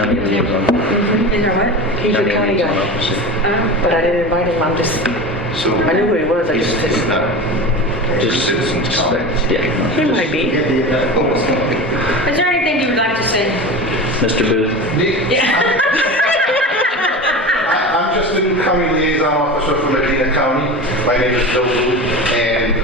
county liaison officer. Is there what? He's your county guy. officer. But I didn't invite him. So I knew who he was. I he's just he's didn't. not just citizens comment. Yeah. He might be. Is there anything you would like to say? Mr. Booth. Yeah. I'm just the new county liaison officer for Medina County. My name is Bill Booth, and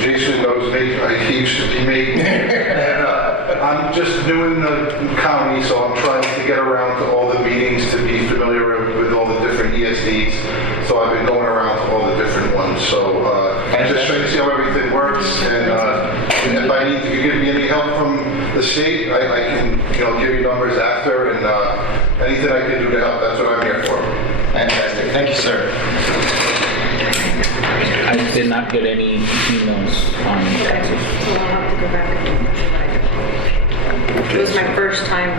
Jason knows me. He used to be me. And I'm just new in the county, so I'm trying to get around to all the meetings to be familiar with all the different ESDs. So I've been going around to all the different ones. So I'm just trying to see how everything works, and if I need to give me any help from the state, I can give you numbers after, and anything I can do to help. That's what I'm here for. Fantastic. Thank you, sir. I did not get any emails on taxes. So I'll have to go back and see what I did. It was my first time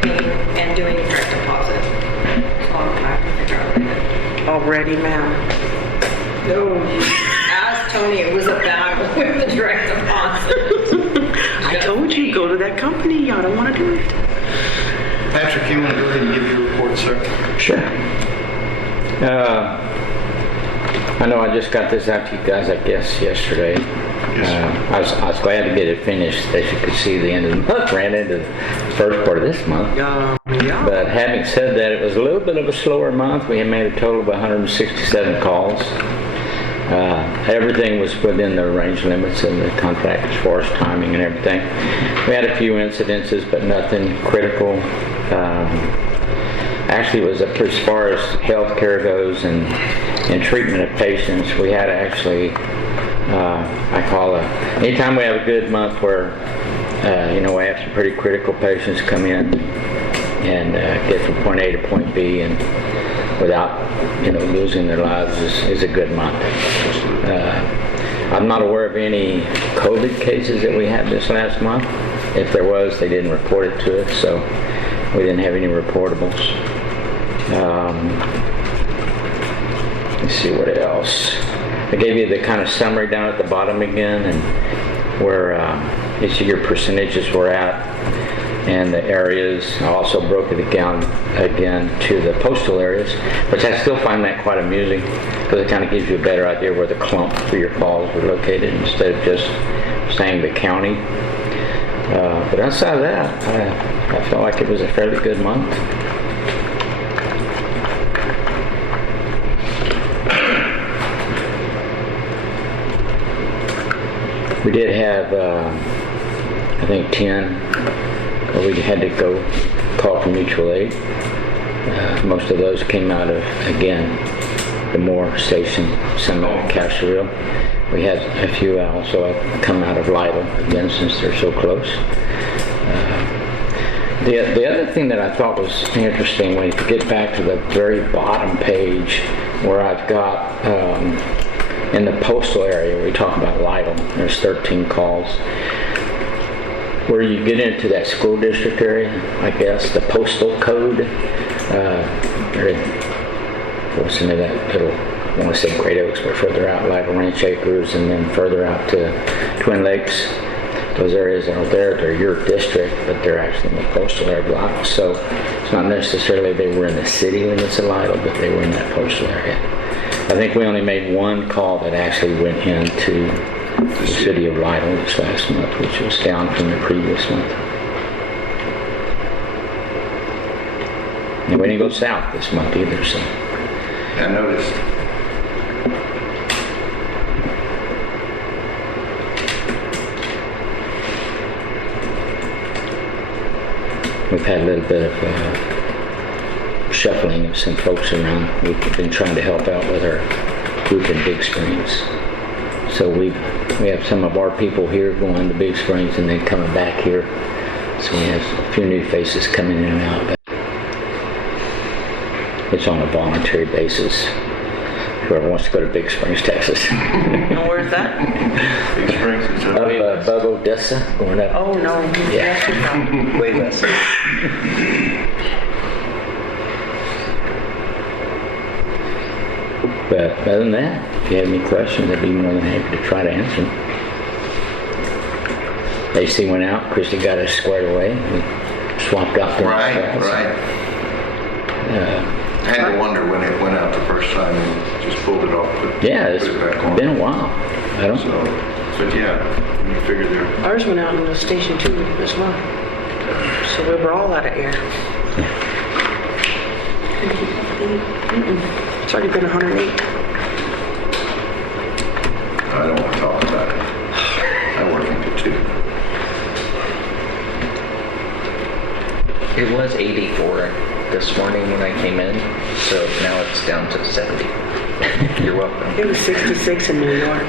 paying and doing direct deposit. So I'll have to figure out what I did. Already, ma'am. No. Ask Tony, it was a battle with the direct deposit. I told you, go to that company. Y'all don't want to do it. Patrick, you want to go ahead and give your report, sir? Sure. I know I just got this out to you guys, I guess, yesterday. I was glad to get it finished. As you could see, the end of the month ran into the first part of this month. Yeah. But having said that, it was a little bit of a slower month. We had made a total of 167 calls. Everything was within the range limits of the contract as far as timing and everything. We had a few incidences, but nothing critical. Actually, it was as far as health care goes and treatment of patients, we had actually, I call it, anytime we have a good month where, we have some pretty critical patients come in and get from point A to point B and without, losing their lives is a good month. I'm not aware of any COVID cases that we had this last month. If there was, they didn't report it to us, so we didn't have any reportables. Let's see what else. I gave you the kind of summary down at the bottom again, and where each of your percentages were at, and the areas. I also broke it down again to the postal areas, which I still find that quite amusing because it kind of gives you a better idea where the clump for your calls were located instead of just saying the county. But outside of that, I felt like it was a fairly good month. We did have, I think, 10 where we had to go call for mutual aid. Most of those came out of, again, the Moore Station, some out of Castroville. We had a few also come out of Lytle, again, since they're so close. The other thing that I thought was interesting, when you get back to the very bottom page, where I've got in the postal area, where we talk about Lytle, there's 13 calls. Where you get into that school district area, I guess, the postal code, what's into that little, I want to say Great Oaks, but further out, Lytle Ranch Acres, and then further out to Twin Lakes. Those areas out there, they're your district, but they're actually in the postal area block. So it's not necessarily they were in the city limits of Lytle, but they were in that postal area. I think we only made one call that actually went into the city of Lytle this last month, which was down from the previous month. And we didn't go south this month either, so. I noticed. We've had a little bit of shuffling of some folks around. We've been trying to help out with our group in Big Springs. So we have some of our people here going to Big Springs and then coming back here. So we have a few new faces coming in and out. But it's on a voluntary basis. Whoever wants to go to Big Springs, Texas. And where's that? Big Springs is Up above Odessa, going up. Oh, no. Yeah. Way less. But other than that, if you have any questions, I'd be more than happy to try to answer them. AC went out, Christy got us squared away. We swapped out there. Right, right. I had to wonder when it went out the first time and just pulled it off. Yeah, it's put it back on. been a while. I don't. So, but yeah, you figure they're, Ours went out in the station too as well. So we were all out of air. It's already been 108. I don't want to talk about it. I work in it too. It was 84 this morning when I came in, so now it's down to 70. You're welcome. It was 66 in New York.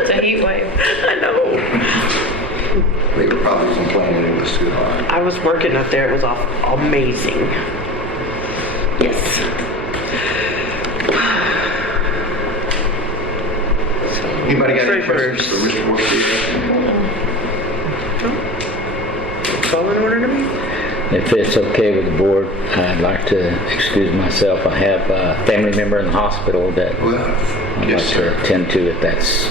It's a heat wave. I know. They were probably complaining it was too hot. I was working up there. It was amazing. Yes. Anybody got any Treasurers. questions for Mr. Morphy? Fall in order to me? If it's okay with the board, I'd like to excuse myself. I have a family member in the hospital that Well, I'd yes, like sir. to attend to if that's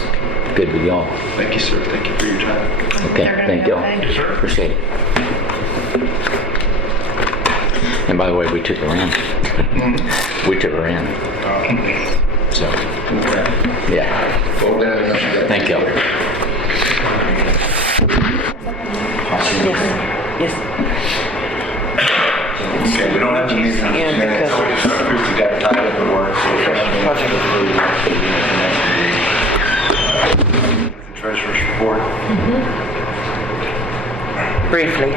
good with y'all. Thank you, sir. Thank you for your time. Okay, They're gonna thank be y'all. okay. Yes, sir. Appreciate it. And by the way, we took her in. We took her in. So, yeah. Well, then, Thank y'all. Yes. Okay, we don't have to meet in Yeah, minutes. because- We just approved the guy tied up at work. So we have to approve the treasurer's report. Briefly.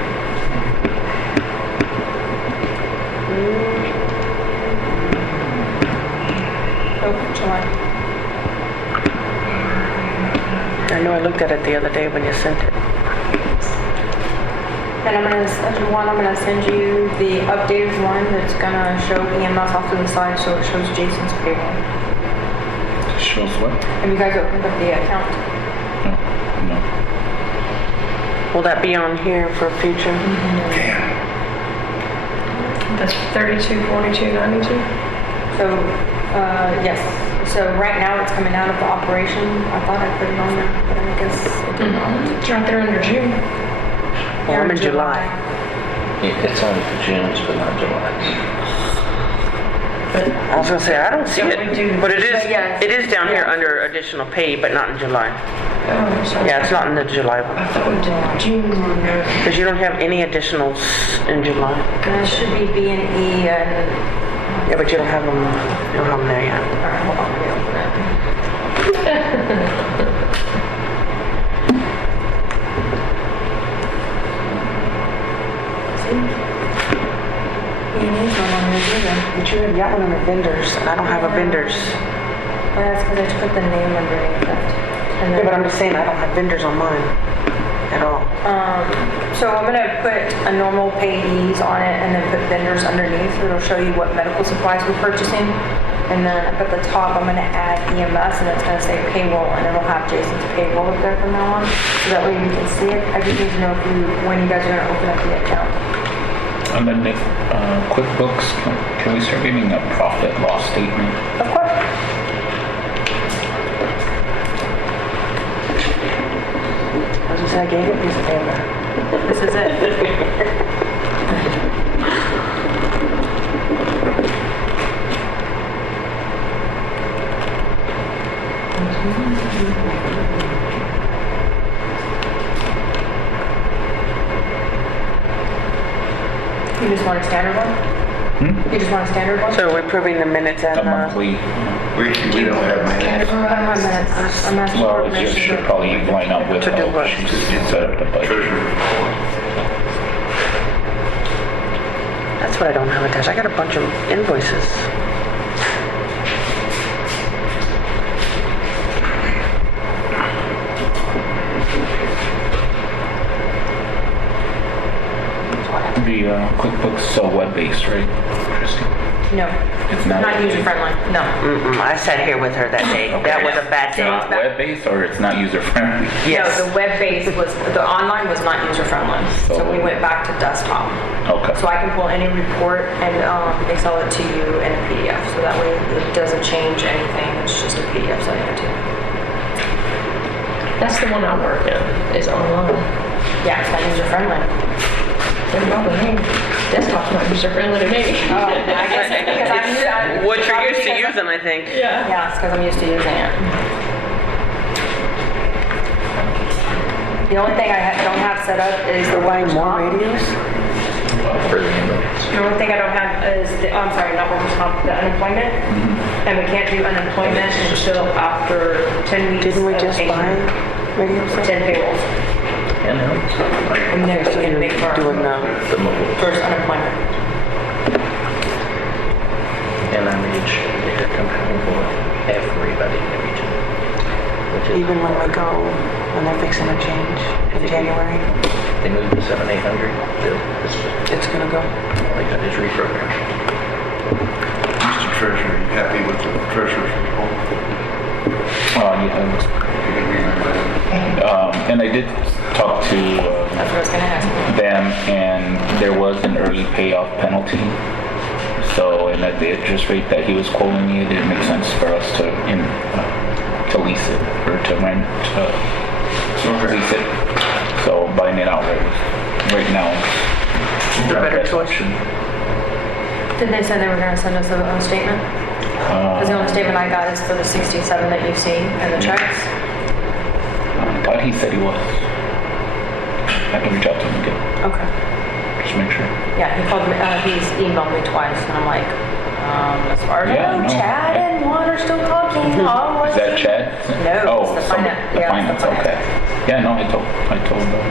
Oh, July. I know I looked at it the other day when you sent it. And I'm gonna, if you want, I'm gonna send you the updated one that's gonna show EMS off to the side, so it shows Jason's payroll. Shows what? Have you guys opened up the account? No. Will that be on here for future? That's 32, 42, 92? So, yes. So right now it's coming out of the operation. I thought I put it on there, but I guess it did not. It's right there under June. Well, I'm in July. It's on June's, but not July's. I was gonna say, I don't see Don't it, we do- but it is, But yes. it is down here Yes. under additional pay, but not in July. Oh, sorry. Yeah, it's not in the July one, I thought we did June on there. because you don't have any additionals in July. And it should be B and E and, Yeah, but you don't have them there yet. alright, hold on, let me open it. B and E's not on here either. But you have got one under vendors, and I don't have a vendors. Well, that's because I just put the name underneath it. And Yeah, then, but I'm just saying, I don't have vendors on mine at all. so I'm gonna put a normal payees on it and then put vendors underneath. It'll show you what medical supplies we're purchasing. And then up at the top, I'm gonna add EMS and it's gonna say payroll and it'll have Jason's payroll up there from now on. So that way you can see it. I just need to know if when you guys are gonna open up the account. And then if QuickBooks, can we start getting a profit loss statement? Of course. I was gonna say, I gave you a piece of paper. This is it. You just want a standard one? You just want a standard one? So we're approving the minutes and, A monthly, We don't have minutes. I don't have minutes. I'm asking well, for it just permission. should probably line up with To do how what? she set up the budget. Treasurer report. that's what I don't have attached. I got a bunch of invoices. The QuickBooks is all web-based, right, Christie? No. It's not Not user friendly, no. I sat here with her that day. That was a bad It's day. not web-based or it's not user-friendly? Yes. No, the web-based was, the online was not user friendly. So we went back to desktop. Okay. So I can pull any report and Excel it to you in a PDF. So that way it doesn't change anything. It's just a PDF sending it to you. That's the one I work in, is online. Yeah, it's not user friendly. They're not with me. Desktop's not user friendly to me. Oh, I guess because I'm used. What you're used to using, I think. Yeah. Yeah, it's because I'm used to using it. The only thing I don't have set up is the Buying workers' more comp. radios? For the ambulance. The only thing I don't have is I'm sorry, not workers' comp, the unemployment. And we can't do unemployment until after 10 weeks. Didn't we of just payment. buy radios? 10 payrolls. Handhelds, And they're So going to make you're for doing the mobile. first unemployment. And I made sure they're compatible with everybody in the region. Which is, Even when we go, when they're fixing a change in January, they moved to 7,800. it's gonna go. All they got is reprogram. Mr. Treasurer, you happy with the treasurer's report? And I did talk to That's what I was going to ask. them, and there was an early payoff penalty. So, and at the interest rate that he was quoting me, it didn't make sense for us to lease it or to rent, lease it. So buying it outright right now is The better best choice. option. Did they say they were going to send us a statement? Because the only statement I got is for the 67 that you've seen and the checks. I thought he said he was. I can reach out to him again, Okay. just make sure. Yeah, he called me, he's emailed me twice, and I'm like, as far as I Yeah, know, no. Chad and Juan are still talking. Is that Chad? No, Oh, it's the some- finance. the Yeah, finance, it's the finance. okay. Yeah, no, I told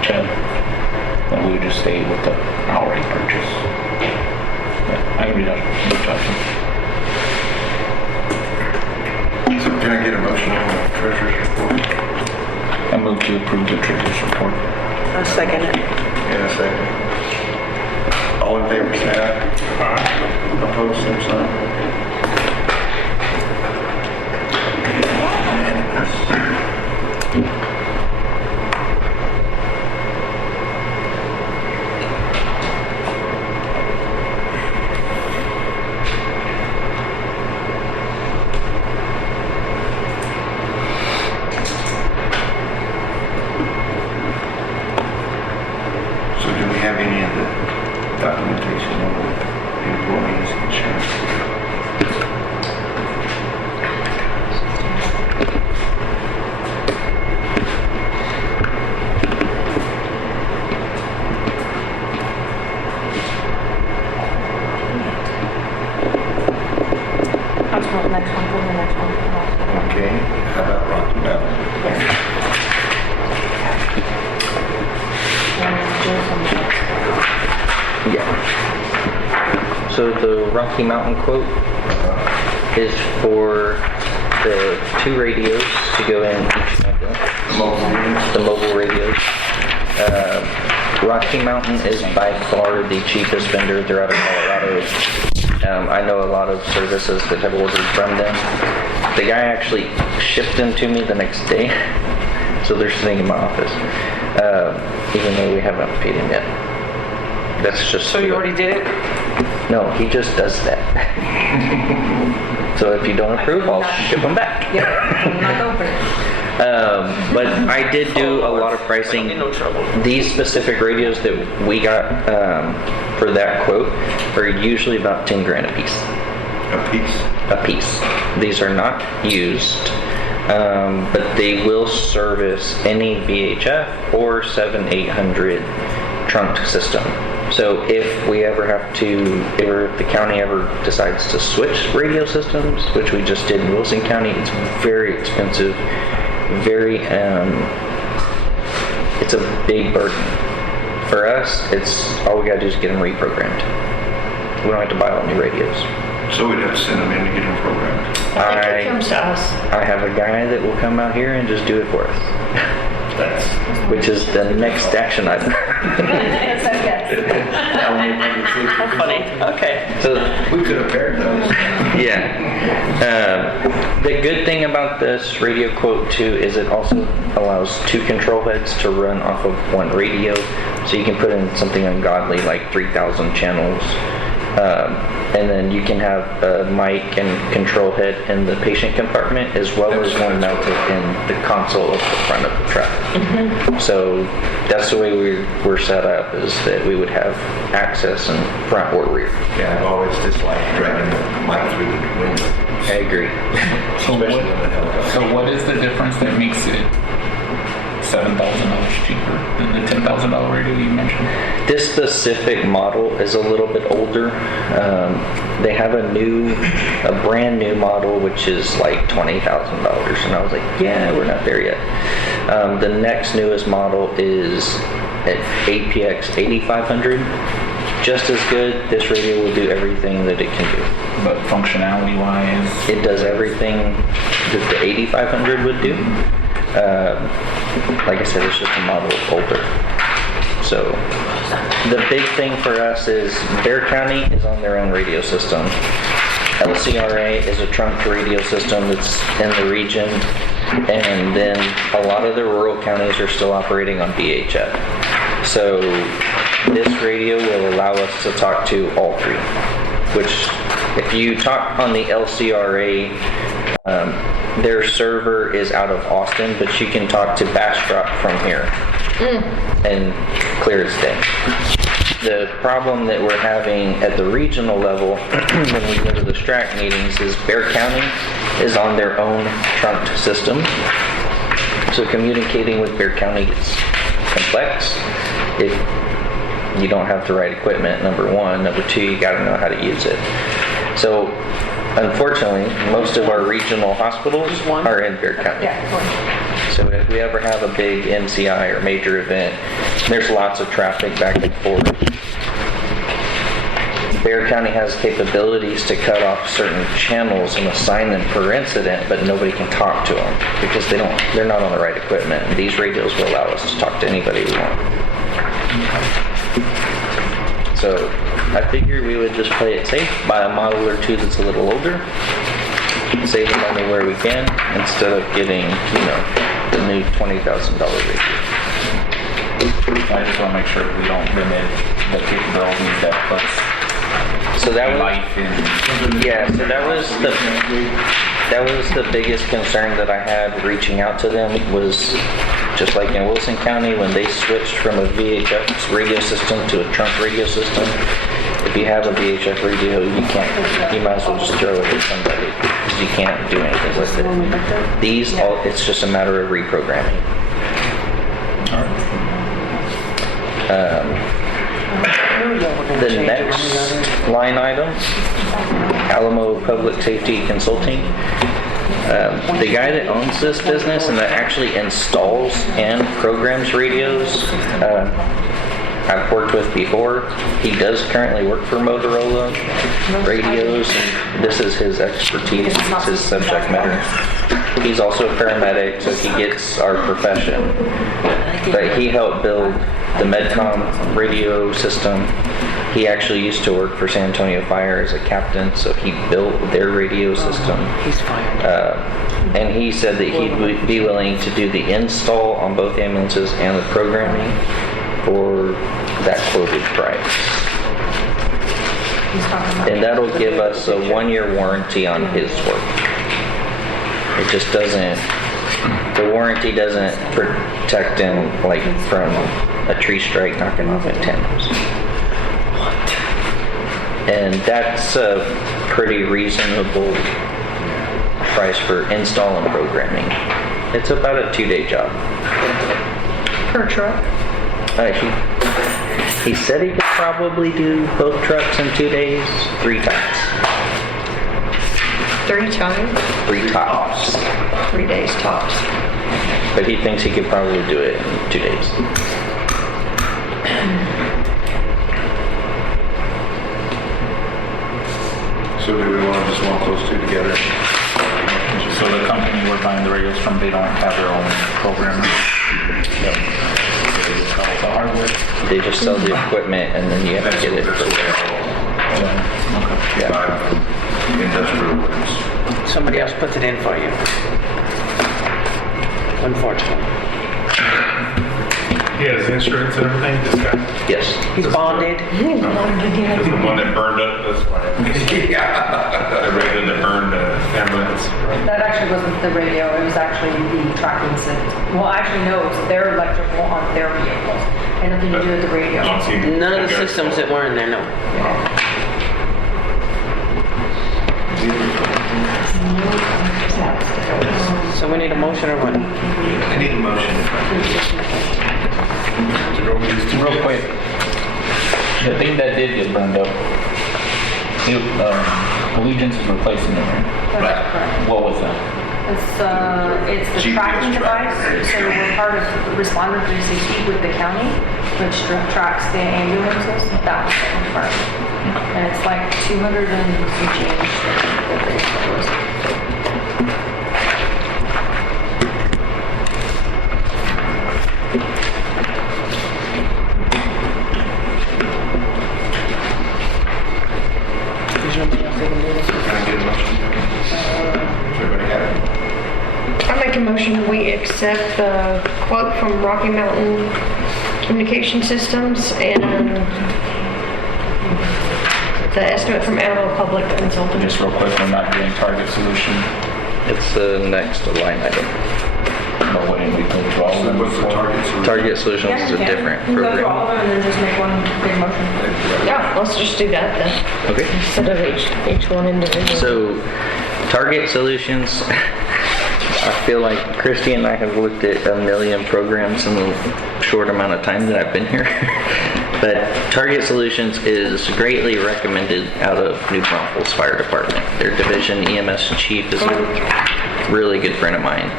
Chad that we would just stay with the outright purchase. But I can reach out to him. So can I get a motion on the treasurer's report? I move to approve the treasurer's report. I'll second it. And a second. All in favor, say aye. Aye. Opposed, same sign. So do we have any of the documentation on the employees' insurance? That's not the next one, put the next one. Okay, how about Rocky Mountain? Yeah. So the Rocky Mountain quote is for the 2 radios to go in each ambulance. The mobile radios. Rocky Mountain is by far the cheapest vendor. They're out of Colorado. I know a lot of services that have ordered from them. The guy actually shipped them to me the next day, so they're sitting in my office, even though we haven't paid him yet. That's just. So you already did it? No, he just does that. So if you don't approve, I'll ship them back. Yep, I'm not open it. But I did do a lot of pricing. No trouble. These specific radios that we got for that quote are usually about 10 grand a piece. A piece. These are not used, but they will service any VHF or 7-800 trunk system. So if we ever have to, or if the county ever decides to switch radio systems, which we just did in Wilson County, it's very expensive, it's a big burden. For us, it's all we gotta do is get them reprogrammed. We don't have to buy all new radios. So we'd have to send them in to get them programmed. I think it comes to us. I have a guy that will come out here and just do it for us. Which is the next action item. It's okay. How funny. Okay. So We could have paired those. yeah. The good thing about this radio quote too is it also allows 2 control heads to run off of 1 radio. So you can put in something ungodly like 3,000 channels. And then you can have a mic and control head in the patient compartment as well as one mounted in the console of the front of the truck. So that's the way we're set up, is that we would have access in front or rear. Yeah, I've always disliked dragging the mic through the window, I agree. especially in a helicopter. So what is the difference that makes it $7,000 cheaper than the $10,000 radio you mentioned? This specific model is a little bit older. They have a brand new model, which is like $20,000. And I was like, yeah, we're not there yet. The next newest model is at APX 8500. Just as good. This radio will do everything that it can do. But functionality wise, It does everything that the 8500 would do. Like I said, it's just a model older. So the big thing for us is Bear County is on their own radio system. LCRA is a trunk radio system that's in the region. And then a lot of the rural counties are still operating on VHF. So this radio will allow us to talk to all three, which if you talk on the LCRA, their server is out of Austin, but you can talk to Bastrop from here and clear as day. The problem that we're having at the regional level when we go to the STRAC meetings is Bear County is on their own trunked system. So communicating with Bear County is complex if you don't have the right equipment, number one. Number two, you got to know how to use it. So unfortunately, most of our regional hospitals are in Bear County. So if we ever have a big MCI or major event, there's lots of traffic back and forth. Bear County has capabilities to cut off certain channels and assign them per incident, but nobody can talk to them because they're not on the right equipment. And these radios will allow us to talk to anybody we want. So I figured we would just play it safe, buy a model or two that's a little older, save the money where we can, instead of getting, the new $20,000 radio. I just want to make sure we don't limit the capabilities that puts So that was, life in. so that was the biggest concern that I had reaching out to them, was just like in Wilson County when they switched from a VHF radio system to a trunk radio system. If you have a VHF radio, you might as well just throw it at somebody because you can't do anything with it. It's just a matter of reprogramming. The next line item, Alamo Public Safety Consulting. The guy that owns this business and that actually installs and programs radios, I've worked with before. He does currently work for Motorola radios. This is his expertise, it's his subject matter. He's also a paramedic, so he gets our profession. But he helped build the Medcom radio system. He actually used to work for San Antonio Fire as a captain, so he built their radio system. He's fired. And he said that he'd be willing to do the install on both ambulances and the programming for that quoted price. And that'll give us a 1-year warranty on his work. It just doesn't, the warranty doesn't protect him like from a tree strike knocking off antennas. And that's a pretty reasonable price for install and programming. It's about a 2-day job. Per truck? He said he could probably do both trucks in 2 days, 3 times. 3 times? 3 tops. 3 days tops. But he thinks he could probably do it in 2 days. So do we want to just lump those two together? So the company we're buying the radios from, they don't have their own programmer. They just sell the hardware. They just sell the equipment and then you have to get it. Industrial ones. Somebody else puts it in for you. Unfortunately. He has insurance and everything, this guy? Yes. He's bonded. Is the one that burned up, that's why. the radio, it was actually the tracking system. Well, actually, no, it was their electrical on their vehicles. Had nothing to do with the radio. None of the systems that were in there, no. So we need a motion or what? I need a motion. Real quick, the thing that did get burned up, Allegiance is replacing it, right? That's correct. What was that? It's the GPS tracking tracker. device, so we're part of Responder 360 with the county, which tracks the ambulances. That was the part. And it's like 200 and some change that they told us. There's nobody else that can do this. Can I get a motion? Does everybody have it? I make a motion, we accept the quote from Rocky Mountain Communication Systems and the estimate from Alamo Public Consultant. Just real quick, we're not doing Target Solution, It's the next line item. but when we go through all of them. What's the target solution? Target Solutions Yeah, is you a can. different You can go through all program. of them and then just make one big motion. Yeah, let's just do that then, Okay. instead of each one individually. So, Target Solutions, I feel like Christy and I have looked at a million programs in the short amount of time that I've been here. But Target Solutions is greatly recommended out of New Braunfels Fire Department. Their division EMS chief is a really good friend of mine.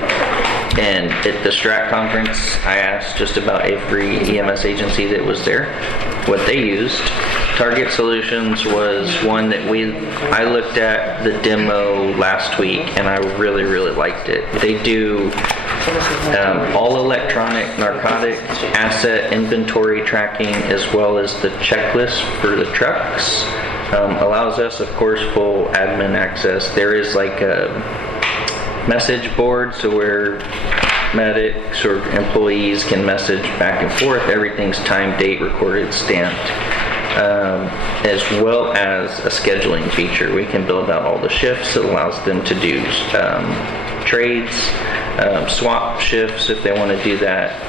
And at the Strat conference, I asked just about every EMS agency that was there what they used. Target Solutions was one that I looked at the demo last week and I really, really liked it. They do all electronic narcotic asset inventory tracking as well as the checklist for the trucks. Allows us, of course, full admin access. There is like a message board so where medics or employees can message back and forth. Everything's time, date, recorded, stamped. As well as a scheduling feature. We can build out all the shifts. It allows them to do trades, swap shifts if they want to do that.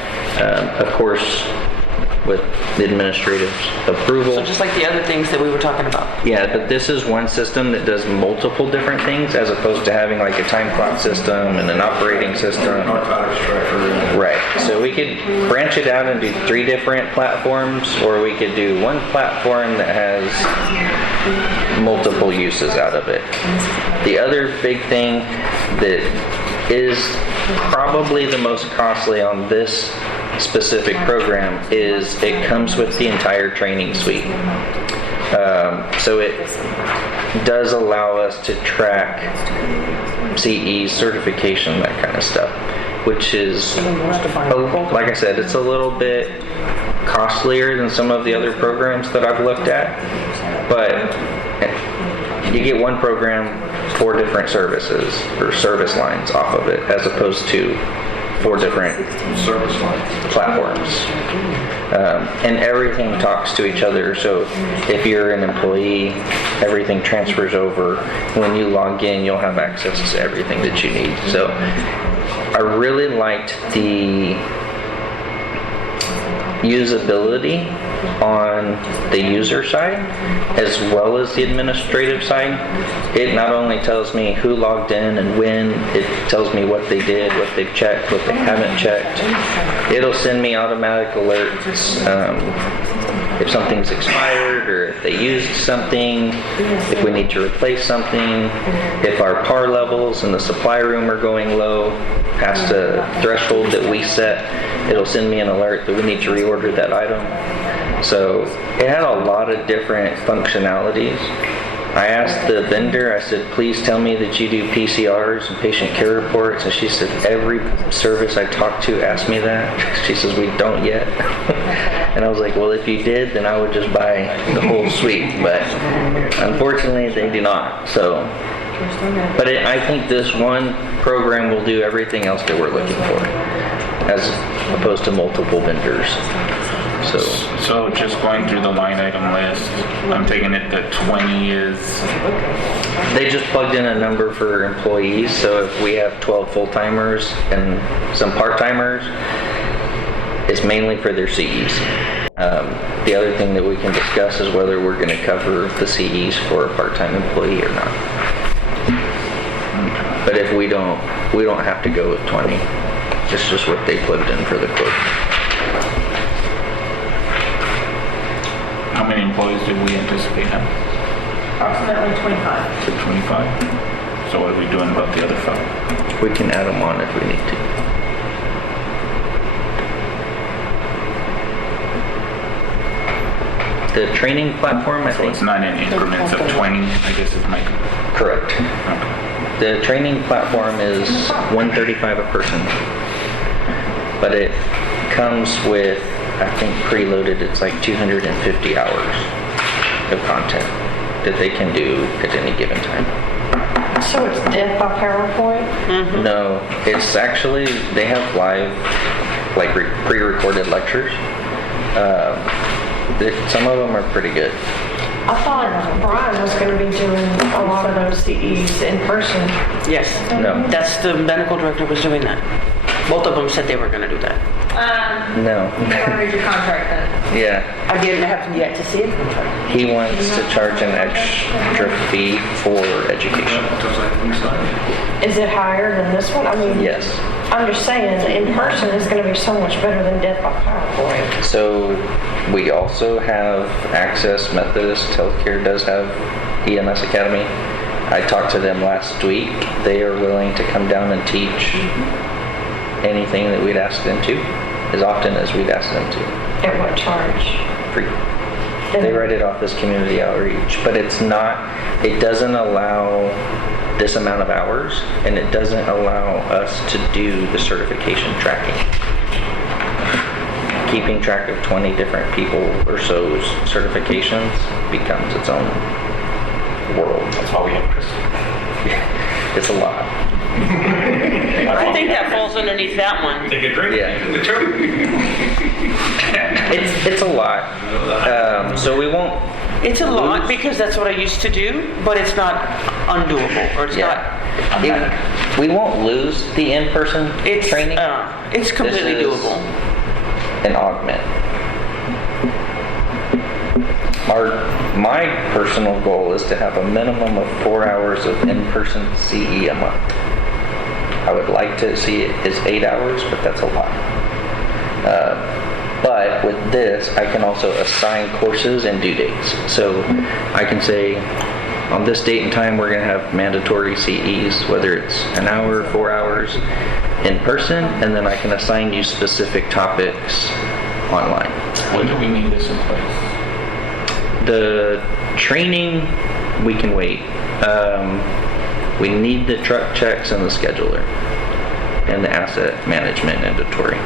Of course, with the administrative approval. So just like the other things that we were talking about. Yeah, but this is one system that does multiple different things as opposed to having like a time clock system and an operating system. Narcotics tracker. Right, so we could branch it out and do 3 different platforms, or we could do one platform that has multiple uses out of it. The other big thing that is probably the most costly on this specific program is it comes with the entire training suite. So it does allow us to track CE certification, that kind of stuff, which is, like I said, it's a little bit costlier than some of the other programs that I've looked at, but you get one program, 4 different services or service lines off of it, as opposed to 4 different Service lines. platforms. And everything talks to each other, so if you're an employee, everything transfers over. When you log in, you'll have access to everything that you need. So I really liked the usability on the user side as well as the administrative side. It not only tells me who logged in and when, it tells me what they did, what they've checked, what they haven't checked. It'll send me automatic alerts if something's expired or if they used something, if we need to replace something, if our par levels in the supply room are going low past a threshold that we set, it'll send me an alert that we need to reorder that item. So it had a lot of different functionalities. I asked the vendor, I said, please tell me that you do PCRs and patient care reports. And she said, every service I talk to asks me that. She says, we don't yet. And I was like, well, if you did, then I would just buy the whole suite. But unfortunately, they do not. So, but I think this one program will do everything else that we're looking for, as opposed to multiple vendors. So just going through the line item list, I'm taking it that 20 is, They just plugged in a number for employees, so if we have 12 full-timers and some part-timers, it's mainly for their CEs. The other thing that we can discuss is whether we're going to cover the CEs for a part-time employee or not. But if we don't have to go with 20. It's just what they plugged in for the quote. how many employees do we anticipate having? Approximately 25. 25? So what are we doing about the other 5? We can add them on if we need to. The training platform, I So think. it's not in increments of 20, I guess is my, Correct. okay. The training platform is $135 a person, but it comes with, I think preloaded, it's like 250 hours of content that they can do at any given time. So it's death by PowerPoint? No, it's actually, they have live, like pre-recorded lectures. Some of them are pretty good. I thought Brian was gonna be doing a lot of those CEs in person. Yes. No. That's the medical director was doing that. Both of them said they were gonna do that. No. Never read your contract then. Yeah, I didn't have yet to see it. he wants to charge an extra fee for education. Is it higher than this one? I mean, Yes. I'm just saying, in person is gonna be so much better than death by PowerPoint. So we also have Access Methodist Healthcare does have EMS Academy. I talked to them last week. They are willing to come down and teach anything that we'd ask them to, as often as we'd ask them to. At what charge? Free. They write it off as community outreach, but it doesn't allow this amount of hours, and it doesn't allow us to do the certification tracking. Keeping track of 20 different people or so's certifications becomes its own world. That's why we have Chris. It's a lot. I think that falls underneath that one. Take a drink. Yeah. It's a lot. So we won't. It's a lot because that's what I used to do, but it's not undoable, or it's We won't lose the in-person not, it's, training. it's completely This is doable. An augment. My personal goal is to have a minimum of 4 hours of in-person CE a month. I would like to see it as 8 hours, but that's a lot. But with this, I can also assign courses and due dates. So I can say, on this date and time, we're going to have mandatory CEs, whether it's an hour, 4 hours in person, and then I can assign you specific topics online. When do we need this in place? The training, we can wait. We need the truck checks and the scheduler and the asset management inventory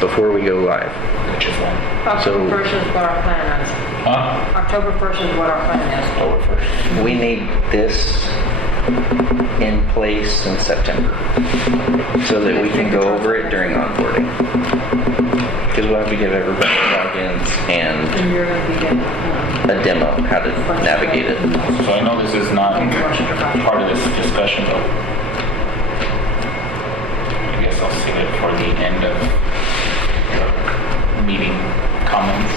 before we go live. Which is when? October 1st is what our plan is. Huh? October 1st is what our plan is. October 1st. We need this in place in September so that we can go over it during onboarding. Because we'll have to give everybody logins and And you're going to be getting, a demo how to navigate it. So I know this is not part of this discussion, but I guess I'll save it for the end of the meeting comments.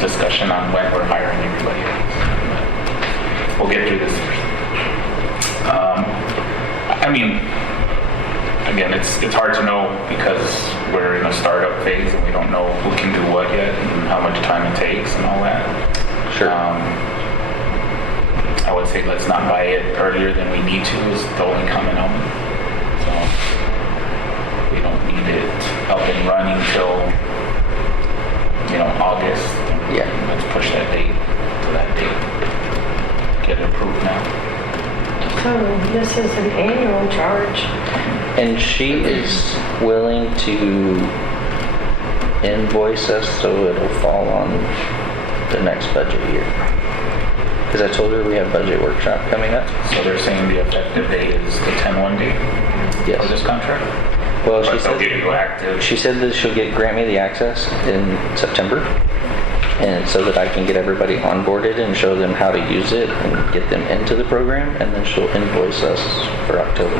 Discussion on when we're hiring everybody else. But we'll get through this first. I mean, again, it's hard to know because we're in a startup phase and we don't know who can do what yet and how much time it takes and all that. Sure. I would say let's not buy it earlier than we need to is the only comment on it. So we don't need it up and running till, August. Yeah. Let's push that date to that date. Get it approved now. So this is an annual charge. And she is willing to invoice us so it'll fall on the next budget year. Because I told her we have budget workshop coming up. So they're saying the effective date is the 10/1 date Yes. for this contract? Well, But they'll give you active. she said that she'll grant me the access in September, and so that I can get everybody onboarded and show them how to use it and get them into the program, and then she'll invoice us for October.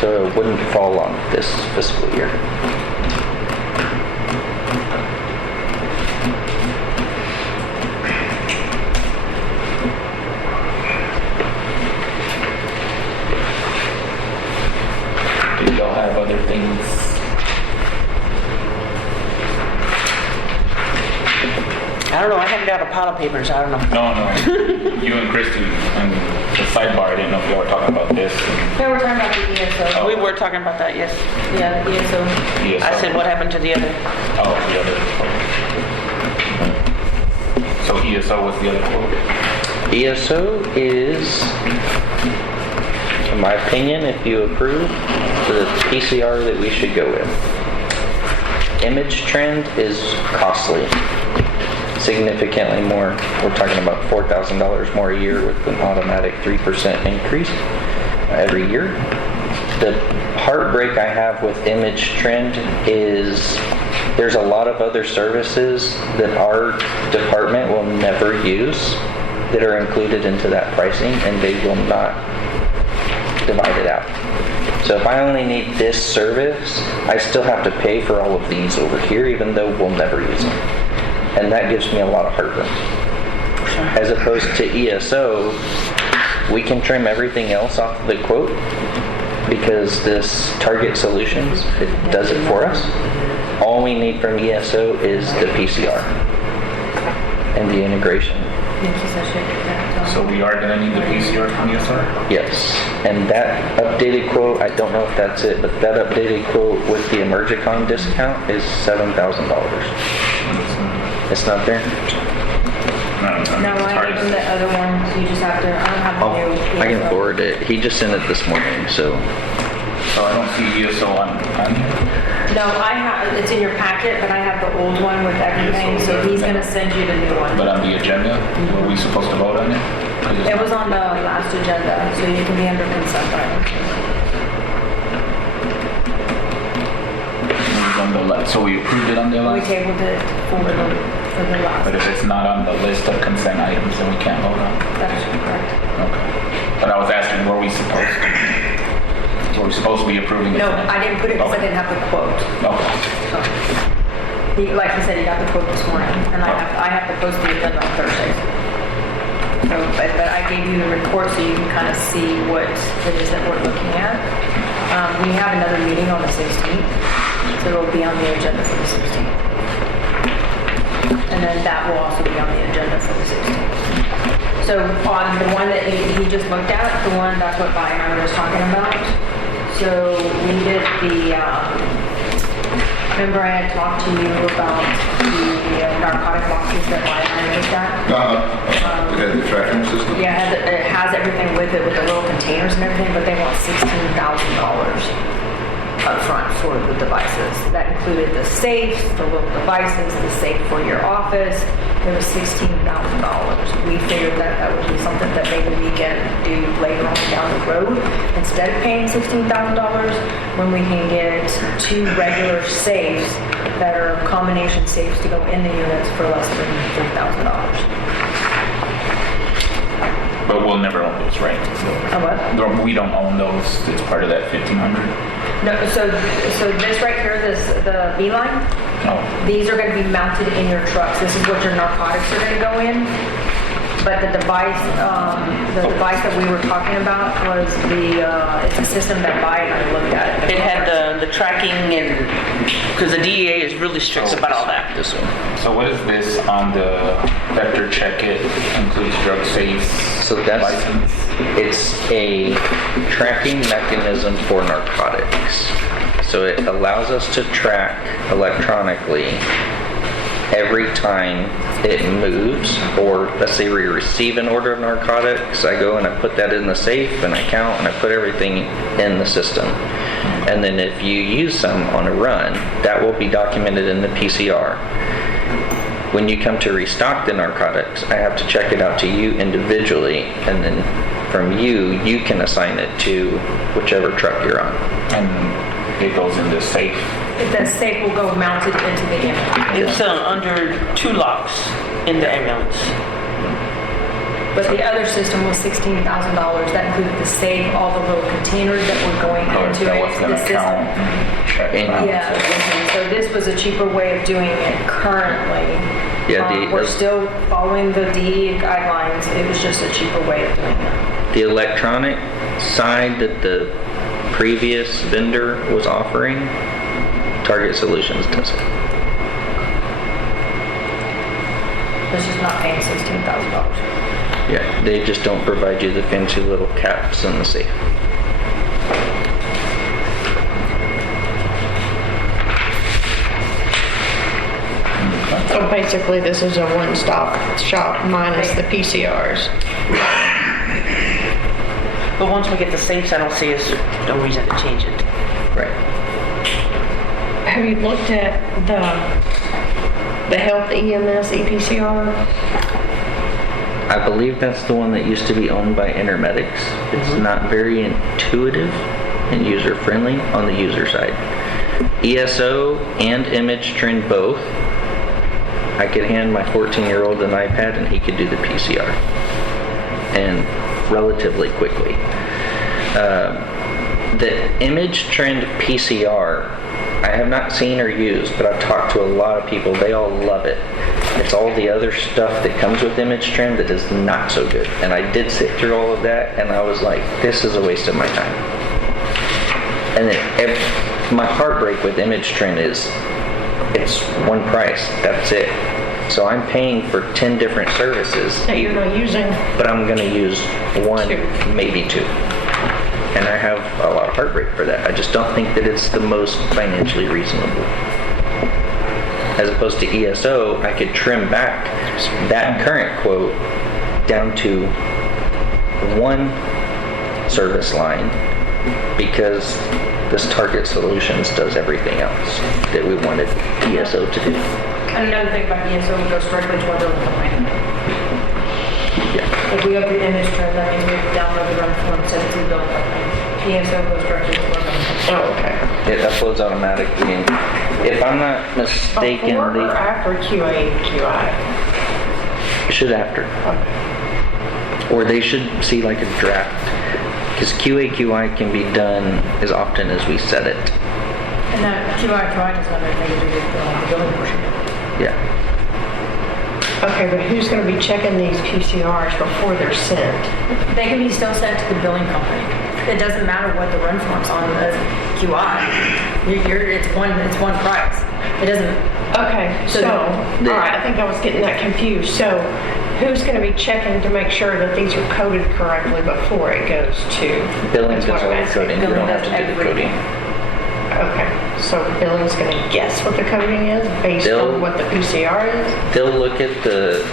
So it wouldn't fall on this fiscal year. Do y'all have other things? I don't know, I haven't got a pile of papers, I don't know. No. You and Christy and the sidebar, I didn't know if y'all were talking about this. Yeah, we're talking about the ESO. We were talking about that, yes. Yeah, the ESO. ESO. I said, what happened to the other? Oh, the other. So ESO was the other quote? ESO is, in my opinion, if you approve, the PCR that we should go with. Image trend is costly, significantly more. We're talking about $4,000 more a year with an automatic 3% increase every year. The heartbreak I have with image trend is there's a lot of other services that our department will never use that are included into that pricing, and they will not divide it out. So if I only need this service, I still have to pay for all of these over here, even though we'll never use them. And that gives me a lot of heartburn. As opposed to ESO, we can trim everything else off the quote because this Target Solutions, it does it for us. All we need from ESO is the PCR and the integration. So we are gonna need the PCR from ESR? Yes, and that updated quote, I don't know if that's it, but that updated quote with the Emergicon discount is $7,000. It's not there? No, I gave him the other one, so you just have to, I don't have the new ESO. I can forward it. He just sent it this morning, so. So I don't see ESO on here. No, I have, it's in your packet, but I have the old one with everything, so he's gonna send you the new one. But on the agenda, were we supposed to vote on it? 'Cause it's It not- was on the last agenda, so you can be under consent items. It was on the last, so we approved it on the We last? tabled it for the last. But if it's not on the list of consent items, then we can't vote on it. That's correct. Okay. But I was asking, were we supposed to be approving it? No, tonight? I didn't put it because I Okay. didn't have the quote. Okay. So, like he said, he got the quote this morning, and I have to post the agenda on Thursdays. So, but I gave you the report so you can kind of see what it is that we're looking at. We have another meeting on the 16th, so it'll be on the agenda for the 16th. And then that will also be on the agenda for the 16th. So on the one that he just looked at, the one, that's what Byron was talking about. So we did the, remember I had talked to you about the narcotic boxes that Byron looked at? Okay, the tracking system? Yeah, it has everything with it, with the little containers and everything, but they want $16,000 up front for the devices. That included the safes, the little devices, the safe for your office. It was $16,000. We figured that that would be something that maybe we can do later on down the road. Instead of paying $16,000, when we can get 2 regular safes that are combination safes to go in the units for less than $3,000. But we'll never own those, right? What? We don't own those. It's part of that 1,500. No, so this right here, the Beeline, Oh, these are going to be mounted in your trucks. This is what your narcotics are going to go in. But the device that we were talking about was it's a system that Byron looked at. It had the tracking and, because the DEA is really strict about all that. This one. so what is this on the vector check it includes drug safes So that's, license? it's a tracking mechanism for narcotics. So it allows us to track electronically every time it moves, or let's say we receive an order of narcotics, I go and I put that in the safe and I count and I put everything in the system. And then if you use some on a run, that will be documented in the PCR. When you come to restock the narcotics, I have to check it out to you individually, and then from you, you can assign it to whichever truck you're on. And it goes in the safe. The safe will go mounted into the ambulance. It's under 2 locks in the ambulance. But the other system was $16,000. That included the safe, all the little containers that were going into That it, was the gonna system. count. Check And- out. Yeah, so this was a cheaper way of doing it currently. Yeah, We're still following the DE guidelines. It was just a cheaper way of doing it. The electronic side that the previous vendor was offering, Target Solutions does it. This is not paying $16,000. Yeah, they just don't provide you the fancy little caps in the safe. So basically, this is a one-stop shop minus the PCRs. But once we get the safes, I don't see no reason to change it. Right. Have you looked at the health EMS EPCR? I believe that's the one that used to be owned by Intermedics. It's not very intuitive and user-friendly on the user side. ESO and Image Trend both. I could hand my 14-year-old an iPad and he could do the PCR. And relatively quickly. The Image Trend PCR, I have not seen or used, but I've talked to a lot of people. They all love it. It's all the other stuff that comes with Image Trend that is not so good. And I did sit through all of that, and I was like, this is a waste of my time. And then my heartbreak with Image Trend is it's one price. That's it. So I'm paying for 10 different services, That you're not using? but I'm going to use one, Two. maybe two. And I have a lot of heartbreak for that. I just don't think that it's the most financially reasonable. As opposed to ESO, I could trim back that current quote down to one service line because this Target Solutions does everything else that we wanted ESO to do. And another thing about ESO, it goes directly to our building company. Yeah. If we go through Image Trend, that means we have to download the run form, send it to the building company. ESO goes directly to our building company. Oh, okay. It uploads automatically. And if I'm not mistaken, Before or they after QA/QI? should after. Or they should see like a draft. Because QA/QI can be done as often as we set it. And that QI does not have anything to do with the building portion. Yeah. Okay, but who's going to be checking these PCRs before they're sent? They can be still sent to the billing company. It doesn't matter what the run form's on the QI. It's one price. It doesn't. Okay, so, all right, I think I was getting that confused. So who's going to be checking to make sure that these are coded correctly before it goes to? Billing That's does what all I'm the asking. coding. You don't have to do the Everything. coding. Okay, so billing's going to guess what the coding is based on what the PCR is? They'll look at the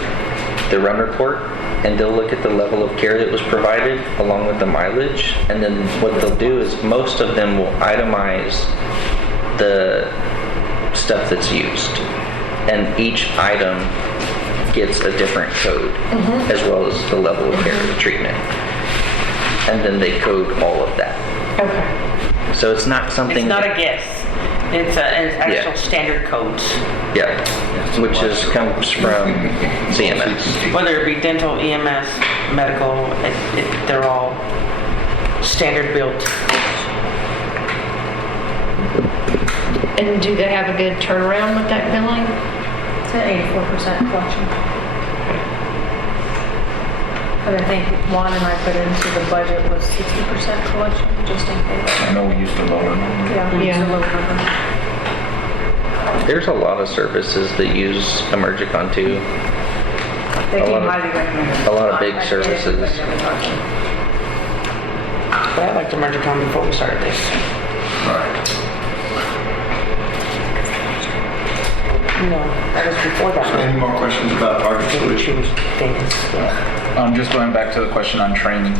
run report and they'll look at the level of care that was provided along with the mileage. And then what they'll do is most of them will itemize the stuff that's used. And each item gets a different code as well as the level of care, the treatment. And then they code all of that. Okay. So it's not something. It's not a guess. It's actual Yeah. standard codes. Yeah, which comes from CMS. Whether it be dental, EMS, medical, they're all standard built. And do they have a good turnaround with that billing? It's an 84% collection. But I think Juan and I put into the budget was 60% collection, just in case. I know we used a lower number. Yeah, we used a Yeah. low number. There's a lot of services that use Emergicon too. They A came lot of- highly recommended. a lot of big I did services. recommend it. But I liked Emergicon before we started this. No, that was before that. Any more questions about Target Solutions? Just going back to the question on training.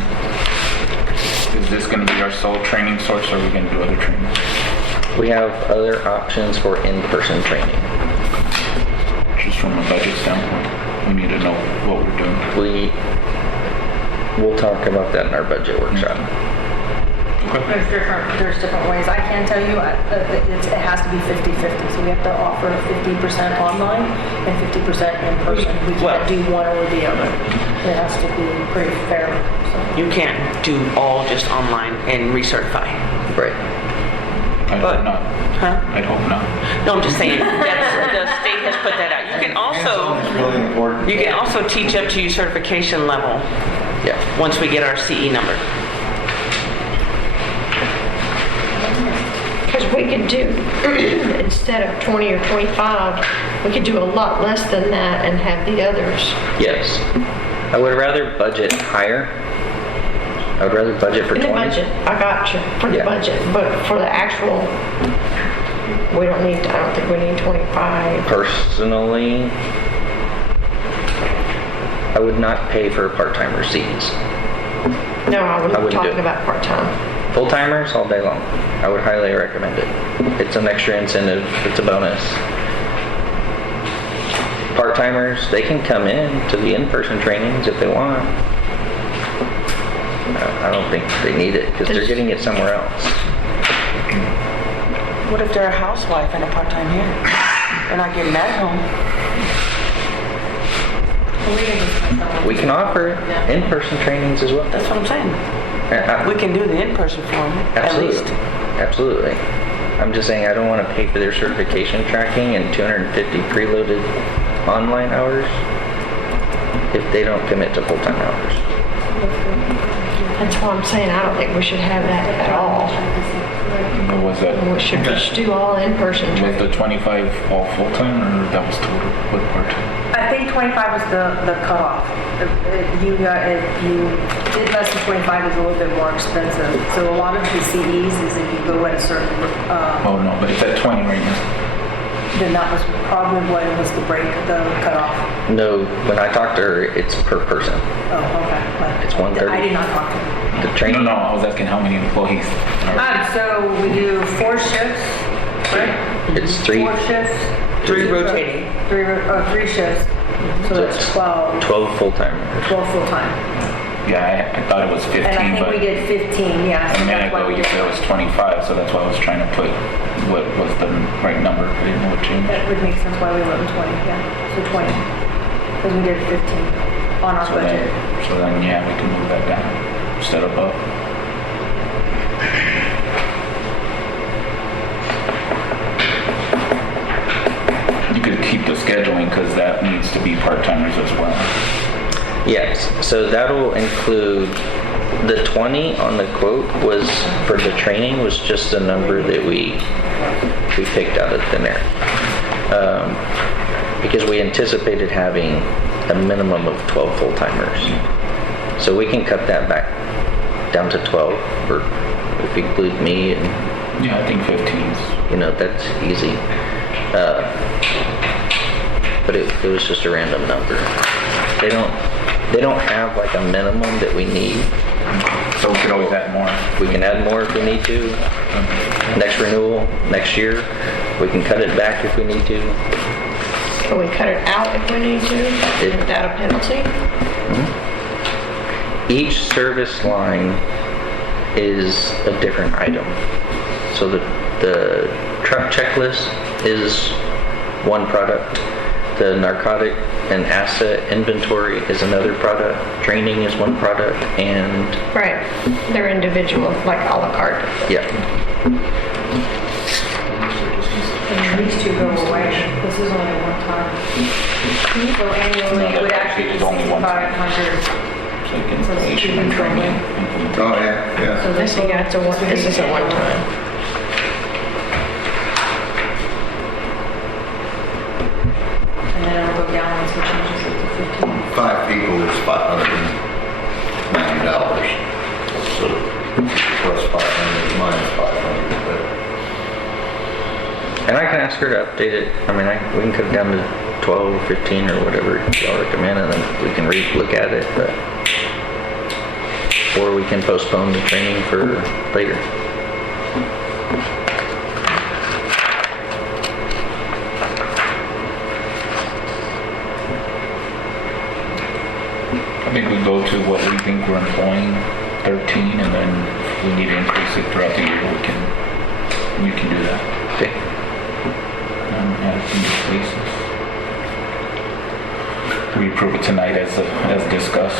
Is this going to be our sole training source or are we going to do other training? We have other options for in-person training. Just from a budget standpoint, we need to know what we're doing. We'll talk about that in our budget workshop. There's different ways. I can tell you, it has to be 50/50, so we have to offer 50% online and 50% in person. We can't do one or the other. It has to be pretty fair, so. You can't do all just online and recertify. Right. I hope not. Huh? I hope not. No, I'm just saying, the state has put that out. You can It's really important. you can also teach up to your certification level Yeah. once we get our CE number. Because we could do, instead of 20 or 25, we could do a lot less than that and have the others. Yes. I would rather budget higher. I would rather budget for In 20. the budget, I got you, for the Yeah. budget, but for the actual, we don't need, I don't think we need 25. Personally, I would not pay for part-timer CEs. No, I I wasn't wouldn't do talking it. about part-time. Full-timers all day long. I would highly recommend it. It's an extra incentive. It's a bonus. Part-timers, they can come in to the in-person trainings if they want. I don't think they need it because they're getting it somewhere else. What if they're a housewife and a part-time here? They're not getting that at home. We can offer in-person trainings as well. That's what I'm saying. We can do the in-person for them, at least. Absolutely. Absolutely. I'm just saying I don't want to pay for their certification tracking and 250 preloaded online hours if they don't commit to full-time hours. That's why I'm saying I don't think we should have that at all. What was that? We should just do all in-person Was training. the 25 all full-time or that was total with part-time? I think 25 was the cutoff. If you did less than 25, it's a little bit more expensive. So a lot of the CEs is if you go at a certain, Oh, no, but it's at 20 right now. then that was probably what was the cutoff. No, when I talked to her, it's per person. Oh, okay. But It's 130. I did not talk to her. The No, training, no, I was asking how many employees. So we do 4 shifts, right? it's 3, 4 shifts. 3 rotating. 3 shifts. So So that's it's 12 full-timers. full-time. Yeah, I thought it was 15, And I think but we did 15, yeah. a so minute that's why ago we you did- said it was 25, so that's why I was trying to put what was the right number. I didn't know what changed. That would make sense why we went with 20, yeah. So 20. Because we did 15 on our budget. So then, yeah, we can move that down instead of up. You could keep the scheduling because that needs to be part-timers as well. Yes, so that'll include, the 20 on the quote was, for the training, was just a number that we picked out of thin air. Because we anticipated having a minimum of 12 full-timers. So we can cut that back down to 12, or if you include me, and, Yeah, I think 15's. you know, that's easy. But it was just a random number. They don't have like a minimum that we need. So we could always add more. We can add more if we need to. Next renewal, next year, we can cut it back if we need to. Can we cut it out if we need to, without a penalty? Each service line is a different item. So the truck checklist is one product. The narcotic and asset inventory is another product. Training is one product, and Right, they're individual, like à la carte. yeah. And these two go away. This is only one time. So annually, it would actually be It's only one time. 6,500. So like installation and training. Oh, yeah, yeah. So This, yeah, this is a one-time. And then it'll go down once we change it to 15. 5 people is $590. So plus 500 minus 500. And I can ask her to update it. I mean, we can cut it down to 12 or 15 or whatever y'all recommend, and then we can look at it. But, or we can postpone the training for later. I think we go to what we think we're employing, 13, and then if we need to increase it throughout the year, we can do that. Okay. Add some new places. We approve it tonight as discussed.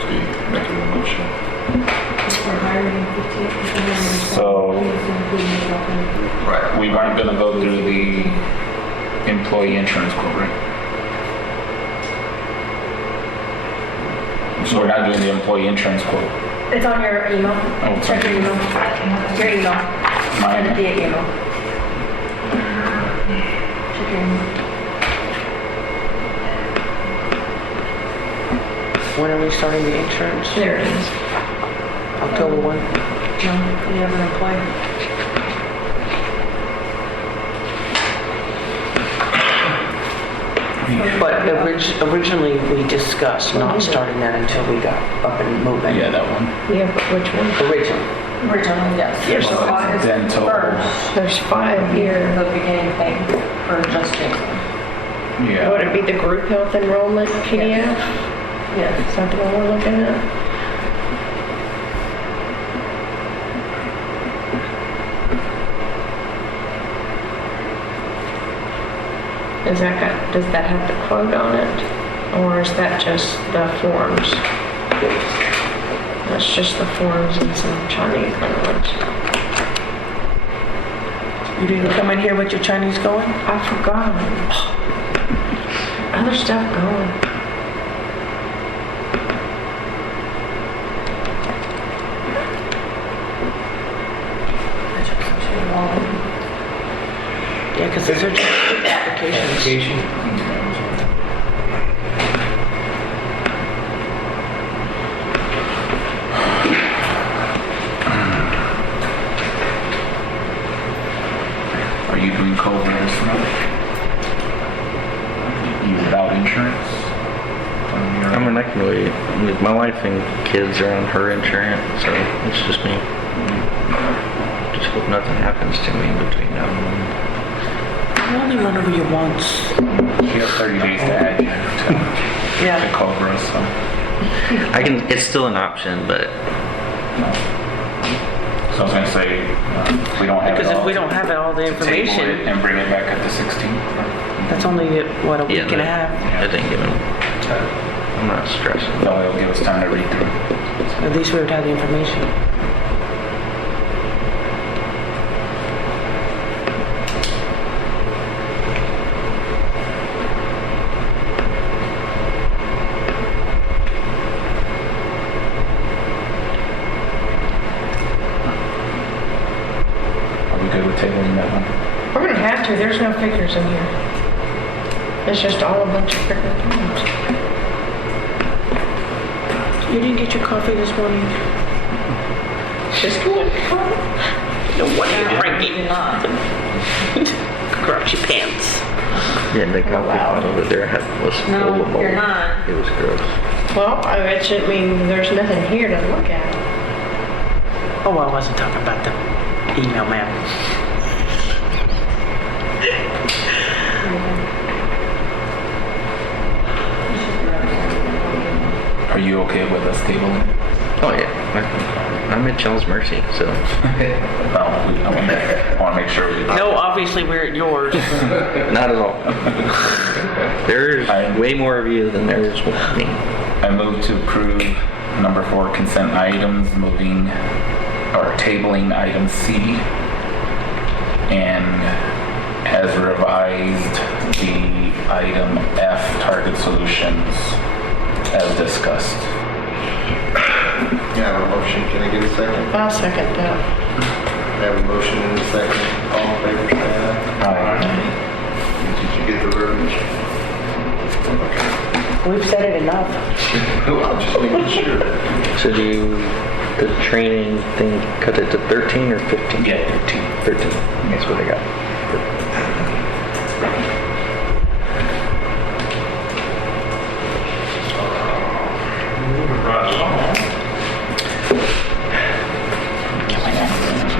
So you making a motion? So Right. we weren't gonna go through the employee insurance quote, right? So we're not doing the employee insurance quote. It's on your email. Oh, it's Check on your your email. Your email. Mine? Send it via email. Check your email. When are we starting the insurance? There it is. October 1? No, you have an employee. But originally, we discussed not starting that until we got up and moving. Yeah, that one. Yeah, but which one? Originally, yes. Yes. So August Dental. 1st, There's 5 here. the beginning thing for just Jason. Yeah. Would it be the group health enrollment PDF? Yes. Is that the one we're looking at? Does that have the quote on it? Or is that just the forms? That's just the forms and some Chinese language. You didn't come in here with your Chinese going? I forgot. Other stuff going. Yeah, because those are just applications. Are you doing Cobras now? You without insurance? I mean, I can really, my wife and kids are on her insurance, so it's just me. Just hope nothing happens to me between now and then. You only run over you once. You have 30 days to add you to Cobra, so. I can, it's still an option, but So I was gonna say, we don't have it Because all. if we don't have all the to table it information, and bring it back at the 16th. that's only, what, a week yeah, and a half? I think even, I'm not stressed. No, it'll give us time to read through. At least we would have the information. Are we good with tabling that one? We're gonna have to, there's no figures in here. It's just all a bunch of freaking forms. You didn't get your coffee this morning? Just one. No wonder you're drinking. Grouchy pants. Yeah, the coffee pot over there was full of mold. No, you're not. It was gross. Well, I mean, there's nothing here to look at. Oh, I wasn't talking about the email, ma'am. Are you okay with us tabling? Oh yeah, I'm at Charles Mercy, so. I want to make sure we. No, obviously we're at yours. Not at all. There's way more of you than there is with me. I move to approve number 4 consent items, moving or tabling item C, and as revised the item F, target solutions, as discussed. Yeah, I have a motion. Can I get a second? I'll second that. I have a motion and a second. All in favor, say aye. Did you get the verbiage? Okay. We've said it enough. I'm just making sure. So do you, the training thing, cut it to 13 or 15? Yeah, 13. 13, that's what I got.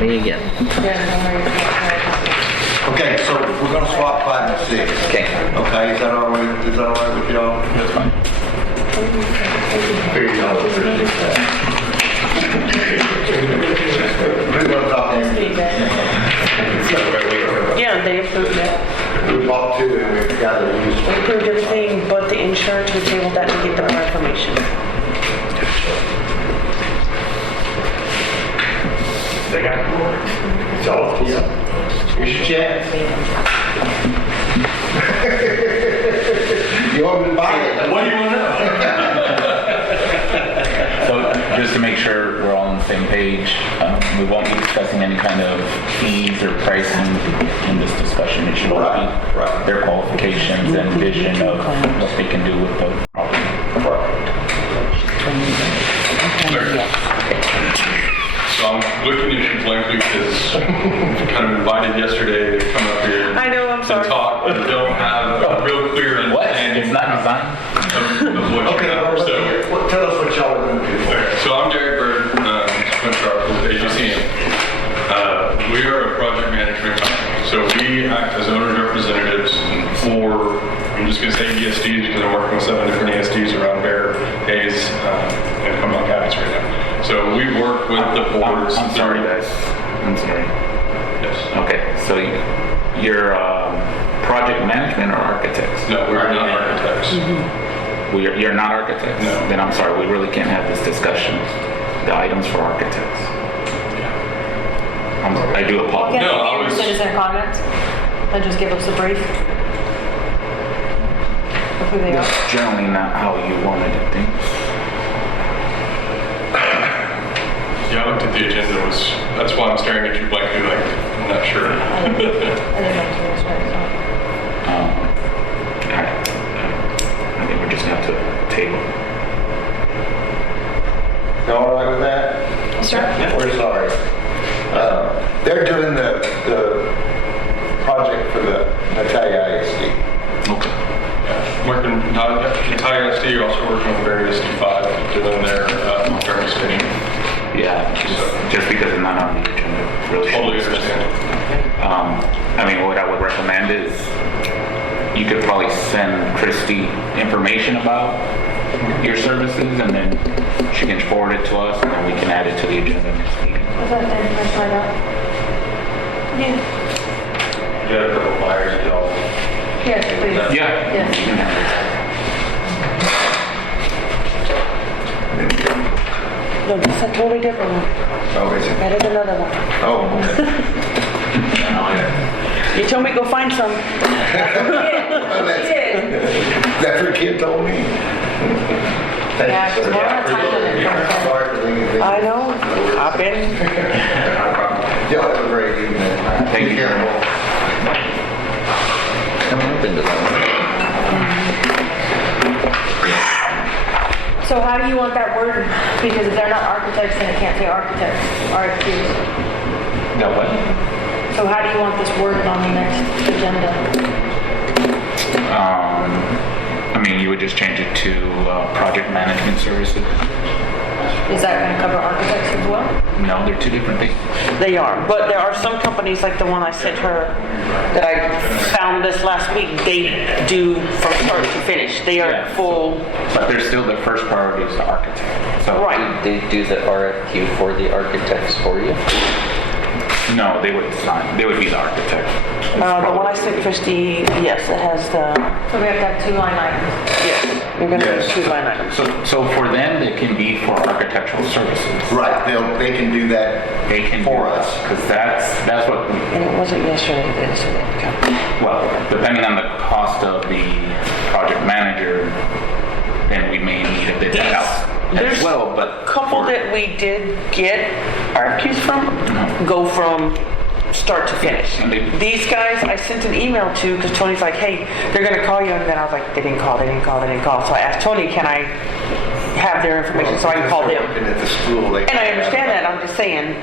Me again. Yeah, don't worry about that. Okay, so we're gonna swap 5 and 6. Okay. Okay, is that all right, with y'all? That's fine. Figure y'all appreciate that. We're gonna talk. Yeah, they approved that. We bought 2 and we got to use. We approved everything but the insurance. We tabled that to get the more information. They got more. It's all up to you. Here's your chance. You want me to buy it? What do you want to know? So just to make sure we're all on the same page, we won't be discussing any kind of fees or pricing in this discussion. It should all be Right. their qualifications and vision of what they can do with the property. So I'm looking at you blankly because kind of invited yesterday to come up here I know, I'm to sorry. talk, but don't have a real clear What? understanding It's not designed? of what you Okay, have. So, tell us what y'all are gonna do. so I'm Derek Bird, as you see him. We are a project management company. So we act as owner representatives for, I'm just going to say ESDs because I'm working with 7 different ESDs around Bear, Hayes, and Humboldt counties right now. So we work with the boards. I'm sorry, guys. I'm sorry. Yes. Okay, so you're project management or architects? No, we're not architects. You're not architects? No. Then I'm sorry, we really can't have this discussion. The items for architects. I do Can't apologize. No, I we was- give citizen comments and just give us a brief of who they are? That's generally not how you wanted to think. Yeah, I looked at the agenda, that's why I'm staring at you blankly, like, I'm not sure. I didn't know who was right, I think we're just going to table. Y'all all right with that? so. Sure. We're sorry. They're doing the project for the Natalia ISD. Okay. Working, Natalia SD, you're also working with various D5, doing their long-term station. Yeah, just because it's not on the agenda. Really Totally shouldn't discuss understand. it. I mean, what I would recommend is you could probably send Christy information about your services and then she can forward it to us and then we can add it to the agenda next meeting. Was that the information I got? Yeah. You got a couple flyers, y'all. Yes, please. Yeah. Yes. You can have No, that's a totally different one. Oh, is it? That is another one. Oh. You told me go find some. That's what kid told me. Thank Yeah, you, sir. 'cause we're not talking in front of them. Sorry for anything. I know. I've been. Y'all have a great evening. Thank you. Be careful. I'm open to that. So how do you want that worded? Because if they're not architects, then it can't say architects, RFQs. No, what? So how do you want this worded on the next agenda? I mean, you would just change it to project management services. Is that going to cover architects as well? No, they're two different things. They are, but there are some companies like the one I sent her that I found this last week. They do from start to finish. They are Yeah. full. But they're still, the first priority is the architect. So Right. They do the RFQ for the architects for you? No, they would design. They would be the architect. The one I sent Christy, yes, it has the, So we have to have 2 line items. yes, you're gonna Yes. do 2 line items. So for them, it can be for architectural services. Right, they can do that They can for us. because that's what. And it wasn't yesterday, it is today. Well, depending on the cost of the project manager, then we may need a bid that out as There's well. But couple for- that we did get RFQs from go from start to finish. And they- These guys, I sent an email to because Tony's like, hey, they're gonna call you, and then I was like, they didn't call. So I asked Tony, can I have their information so I can call them? Working at the school, they. And I understand that. I'm just saying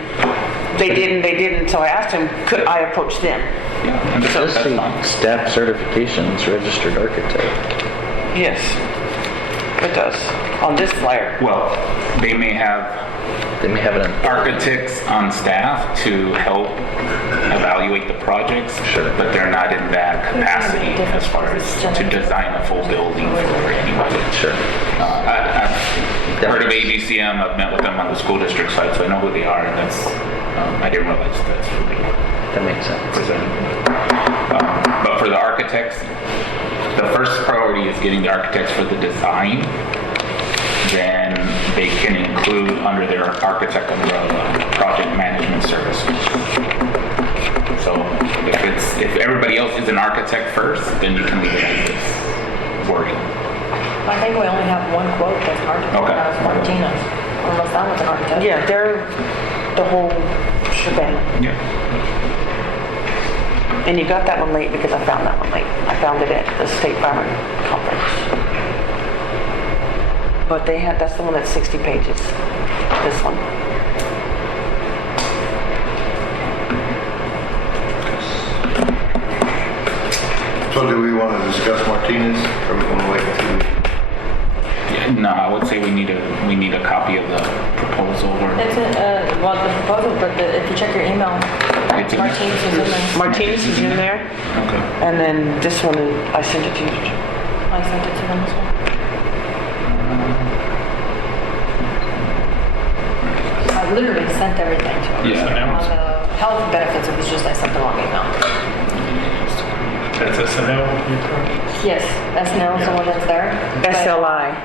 they didn't. So I asked him, could I approach them? Yeah, and Let's that's see, fine. staff certifications, registered architect. Yes, it does. on this flyer. Well, they may have They may have it in. architects on staff to help evaluate the projects, but they're not in that capacity as far as to design a full building for anybody. Sure. I've heard of ABCM, I've met with them on the school district side, so I know who they are, and that's, I didn't realize that's who they were. That makes sense. But for the architects, the first priority is getting the architects for the design. Then they can include under their architect umbrella project management services. So if everybody else is an architect first, then you can leave it as this wording. I think we only have one quote that's an architect. Okay. That was Martina's. Unless that was an architect. Yeah, they're the whole shebang. Yeah. And you got that one late because I found that one late. I found it at the State Farm Conference. But they had, that's the one that's 60 pages. This one. So do we want to discuss Martinez, or we want to wait until? No, I would say we need a copy of the proposal or. It's well, the proposal, but if you check your email, It's in there? Martinez is in there. Martinez is in there. Okay. And then this one, I sent it to you. I sent it to them as well. I literally sent everything to them. Yeah. On the health benefits, it was just I sent the wrong email. That's SNL? Yes, SNL is the one that's there. SLI.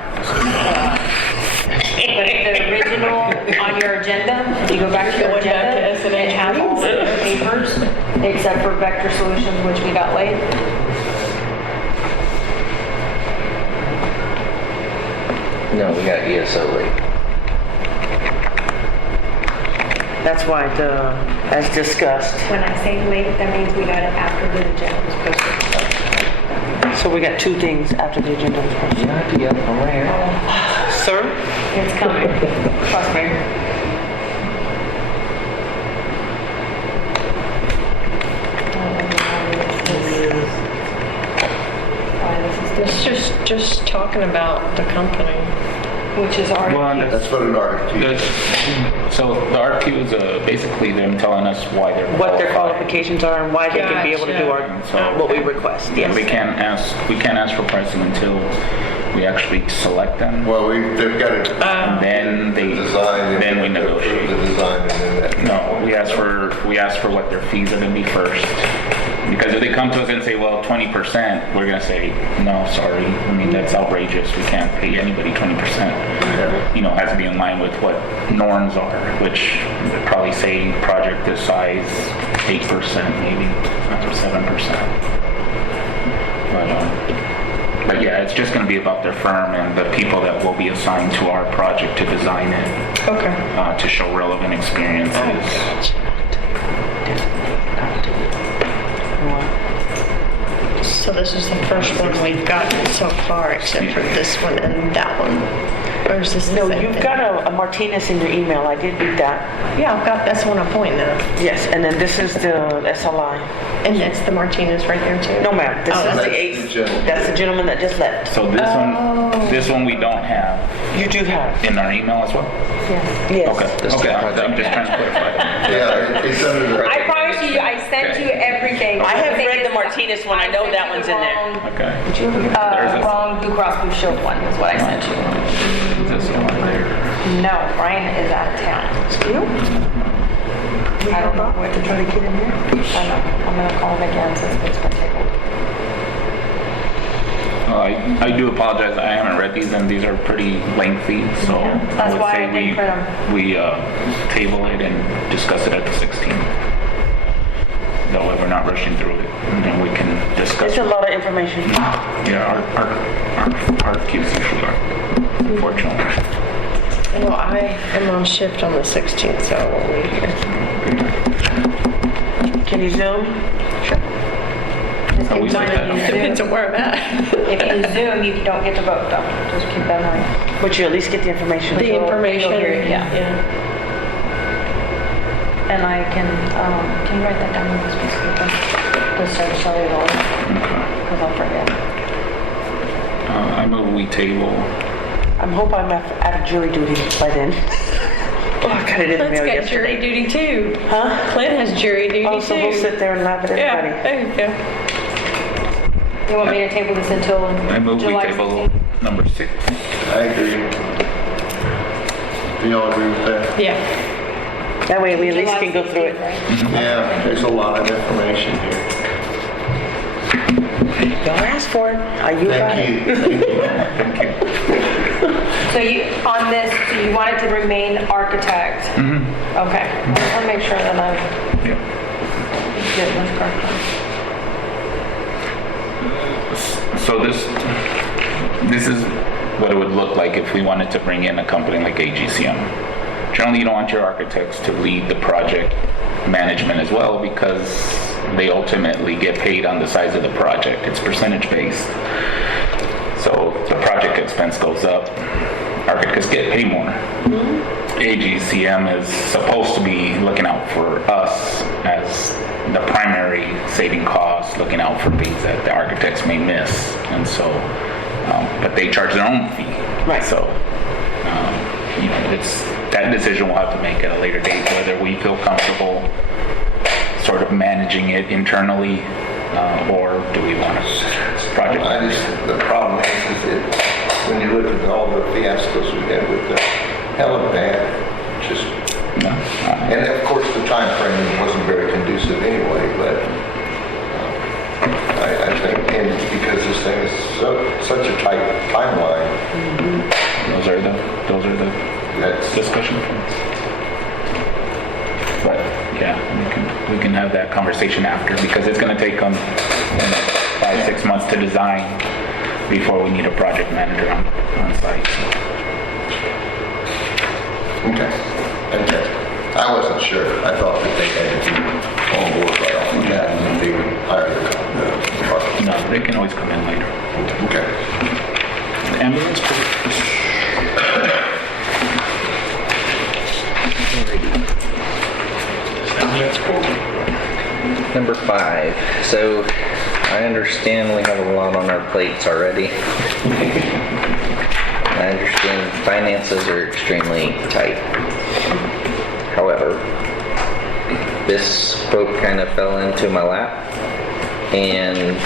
But the original on your agenda, if you go back to your Going back to agenda, SNL it has all the papers except for Vector Solutions, which we got late. No, we got ESO late. That's why as discussed. When I say late, that means we got it after the agenda was posted. So we got two things after the agenda was posted. Not together, I'm right here. Sir? It's coming. Trust me. It's just talking about the company. Which is already. Well, and That's what an RFQ. so the RFQ is basically them telling us why they're What their qualified. qualifications are and why they can be able to do what we request, yes. We can't ask for pricing until we actually select them. Well, they've got to And then they, design. then we negotiate. The design and then that. No, we ask for what their fees are gonna be first. Because if they come to us and say, well, 20%, we're gonna say, no, sorry. I mean, that's outrageous. We can't pay anybody 20%. You know, it has to be in line with what norms are, which would probably say project this size, 8% maybe, or 7%. But yeah, it's just gonna be about their firm and the people that will be assigned to our project to design it. Okay. To show relevant experiences. So this is the first one we've gotten so far, except for this one and that one. Or is this the No, same you've thing? got a Martinez in your email. I did read that. Yeah, I've got, that's one I'm pointing at. Yes, and then this is the SLI. And that's the Martinez right there too? No, ma'am, this Oh, is that's the the eighth. gentleman. That's the gentleman that just left. So this one we don't have You do have. in our email as well? Yes. Okay, I'm just trying to clarify. Yeah, it's under the. I promise you, I sent you everything. I have The thing read the is, Martinez one. I know sent that you one's the in there. wrong, Okay. There's a- Wrong Blue Cross Blue Shield one is what I sent you. This one there. No, Brian is out of town. I don't know what to try to get in there. I know. I'm gonna call him again since it's been tabled. I do apologize, I haven't read these and these are pretty lengthy, so I That's would why say I didn't print 'em. we table it and discuss it at the 16th. That way we're not rushing through it and then we can discuss. It's a lot of information. Yeah, our RFQs usually are, unfortunately. Well, I am on shift on the 16th, so I won't be here. Can you zoom? Just Oh, we keep in mind said if you that. Depends Zoom, on where I'm at. if you Zoom, you don't get to vote though. Just keep that in mind. But you at least get the information. The information. You'll hear it, yeah. And I can you write that down on this piece of paper? Just so show you all, because I'll forget. I move we table I'm hoping I'm out of jury duty by then. Oh, I got it in the Clint's mail got yesterday. jury duty too. Huh? Clint has jury duty Oh, too. so we'll sit there and laugh at Yeah, everybody. there you go. You want me to table this until I move we July table 16th? number 6. I agree. Do y'all agree with that? Yeah. That way we at least July can go through 16th, it. right? Yeah, there's a lot of information here. Y'all asked for it. You got Thank it. you. Thank you. So you, on this, so you want it to remain architect? Okay, I just want to make sure that I'm getting this correct. So this is what it would look like if we wanted to bring in a company like AGCM. Generally, you don't want your architects to lead the project management as well because they ultimately get paid on the size of the project. It's percentage based. So if the project expense goes up, architects get paid more. AGCM is supposed to be looking out for us as the primary saving cost, looking out for things that the architects may miss. And so, but they charge their own fee. Right. So, it's that decision we'll have to make at a later date, whether we feel comfortable sort of managing it internally, or do we want to project? The problem is that when you look at all the fiascos we had with the helipad, just, No. and of course the time frame wasn't very conducive anyway, but I think, and because this thing is such a tight timeline, Those are the that's, discussion points. But yeah, we can have that conversation after because it's going to take them 5-6 months to design before we need a project manager on site. okay. I wasn't sure. I thought that they had to be on board right off the bat and they would hire the project. No, they can always come in later. Okay. The ambulance. Number 5. So I understand we have a lot on our plates already. I understand finances are extremely tight. However, this quote kind of fell into my lap, and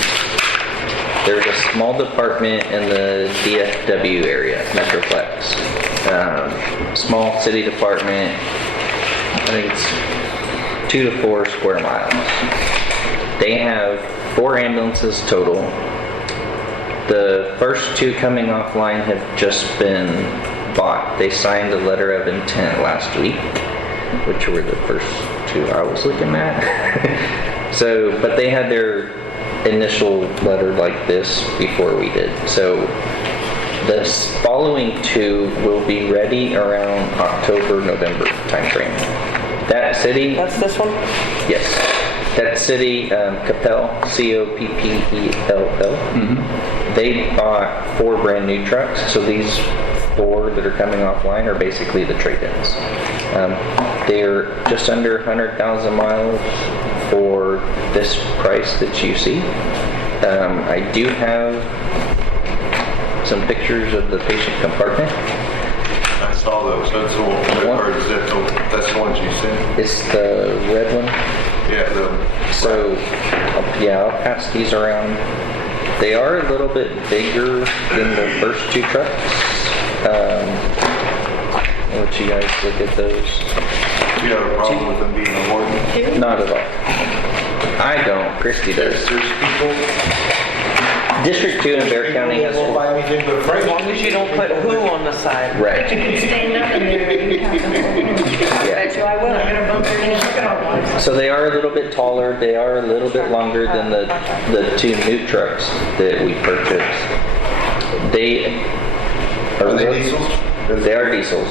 there's a small department in the DFW area, Metroplex. Small city department, I think it's 2 to 4 square miles. They have 4 ambulances total. The first 2 coming offline have just been bought. They signed a letter of intent last week, which were the first 2 I was looking at. So, but they had their initial letter like this before we did. So the following 2 will be ready around October, November timeframe. That city, That's this one? yes, that city, Coppell, Coppell, they bought 4 brand new trucks. So these 4 that are coming offline are basically the trade-ins. They're just under 100,000 miles for this price that you see. I do have some pictures of the patient compartment. I saw those. That's the one, or is that that's the ones you sent? It's the red one. Yeah, So, yeah, I'll pass these around. They are a little bit bigger than the first 2 trucks. I'll let you guys look at those. you have a problem with them being awarded? Not at all. I don't. Christy does. There's people. District 2 in Bear County has People won't 4. buy anything but As freight. long as you don't put who on the side. Right. Stand up in there and you have to. Bet you I will. I'm gonna bump your knees. So they are a little bit taller. They are a little bit longer than the 2 new trucks that we purchased. They Are they diesels? They are diesels.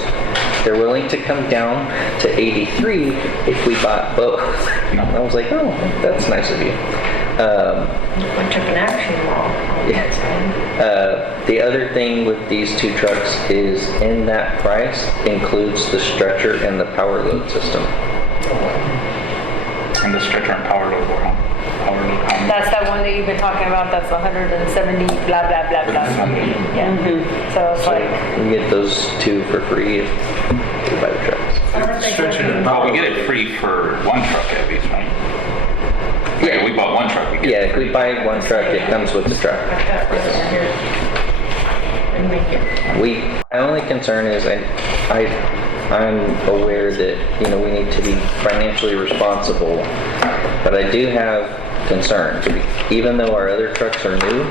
They're willing to come down to 83 if we bought both. And I was like, oh, that's nice of you. I took an action law. The other thing with these 2 trucks is in that price includes the stretcher and the power load system. And the stretcher and power load. That's that one one that you've been talking about, that's 170, blah, blah, blah, blah. Yeah. So it's like, We get those 2 for free if we buy the trucks. Stretching it Well, we get it free for one truck at least, right? Yeah, we bought one truck. We get Yeah, it if we free. buy one truck, it comes with the truck. Like that right here. And make it. My only concern is I'm aware that, you know, we need to be financially responsible, but I do have concerns. Even though our other trucks are new,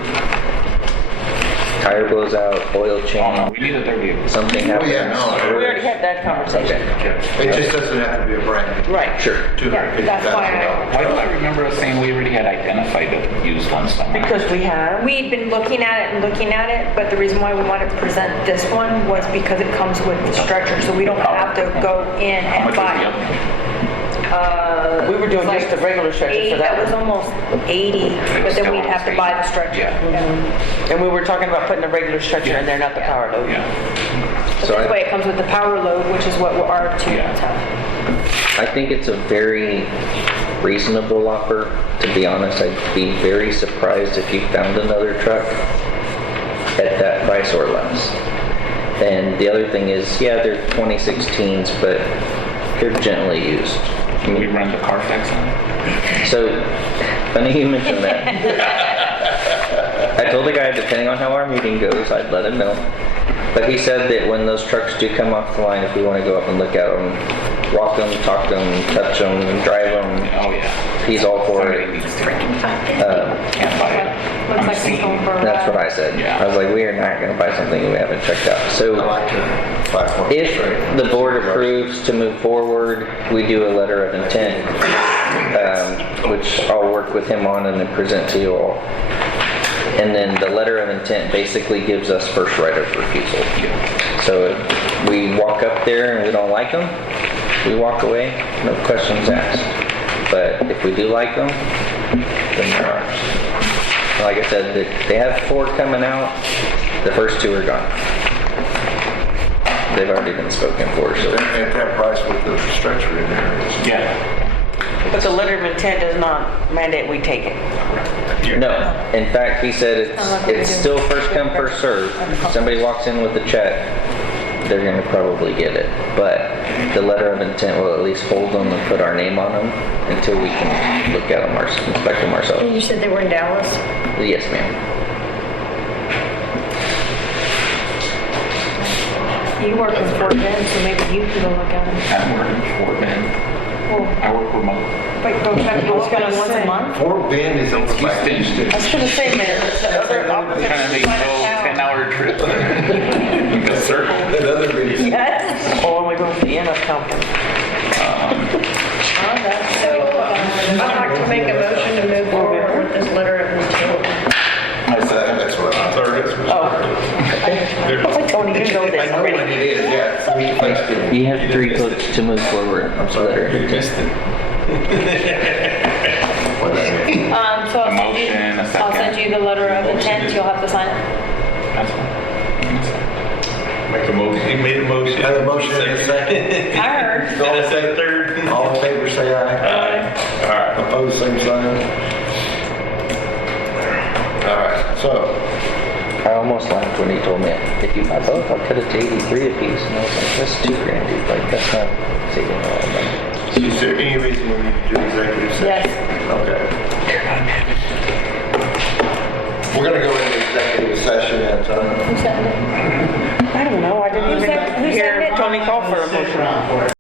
tire blows out, oil Oh, no, change, we need a 30. something happens. yeah, no, We already had that conversation. Okay, It just doesn't have to be a brand new. Right. sure. that's why $250,000. Why do I remember us saying we already had identified the used one somewhere? Because we have. we'd been looking at it and looking at it, but the reason why we wanted to present this one was because it comes with the stretcher, so we don't have to go in How and much was the buy. other one? We were doing just the regular stretcher for that That was one. almost 80, but then we'd have to buy the stretcher. Yeah. And we were talking about putting a regular stretcher in there, not the power load. Yeah. But So this I- way it comes with the power load, which is what our 2 Yeah. ones have. I think it's a very reasonable offer. To be honest, I'd be very surprised if you found another truck at that price or less. And the other thing is, yeah, they're 2016s, but they're gently used. Can we run the Carfax on it? So, funny you mentioned that. I told the guy, depending on how our meeting goes, I'd let him know. But he said that when those trucks do come off the line, if we want to go up and look at them, walk them, talk them, touch them, drive them, Oh, yeah. he's all for Somebody it. needs to. Um, Can't buy it. Looks I'm like he's seeing. going for. That's what I said. Yeah. I was like, we are not going to buy something we haven't checked out. I So like the platform. if the board approves to move forward, we do a letter of intent, which I'll work with him on and then present to you all. And then the letter of intent basically gives us first right of refusal. So if we walk up there and we don't like them, we walk away, no questions asked. But if we do like them, then they're ours. Like I said, they have 4 coming out, the first 2 are gone. They've already been spoken for, so. At that price with the stretcher in there, it's Yeah. But the letter of intent does not mandate we take it. No, in fact, he said it's still first come, first served. If somebody walks in with a check, they're gonna probably get it. But the letter of intent will at least hold them and put our name on them until we can look at them, inspect them ourselves. And you said they were in Dallas? Yes, ma'am. You work in Fort Bend, so maybe you can go look at them. I'm working for Ben. I work remote. Wait, go check those guys once a month? Fort Bend is over by Houston. I was gonna say, man, the other opposite Trying to make side no of town. 10-hour trip. A circle. that other video. Yes. Or am I going to the EMS conference? So, I'd like to make a motion to move forward with this letter of intent. That's what I'm. Oh. Tony, you know I this know what already. it is, yeah. Thanksgiving. You have 3 votes to move forward. I'm sorry. Letter of intent. So A motion, a I'll second. send you the letter of intent, you'll have to sign it. That's fine. Make a motion, he made a motion. Have a motion in a second. I heard. All in favor? Third. All in favor, say aye. All right. Opposed, same sign. All right, so, I almost laughed when he told me, if you buy both, I'll cut it to 83 a piece. And I was like, that's $2,000, dude. Like, that's not saving a lot of money. is there any reason we need to do executive session? Yes. Okay. We're gonna go into executive session at, Who seconded it? I don't know, I didn't Who even said- who hear said it? Tony call for a motion.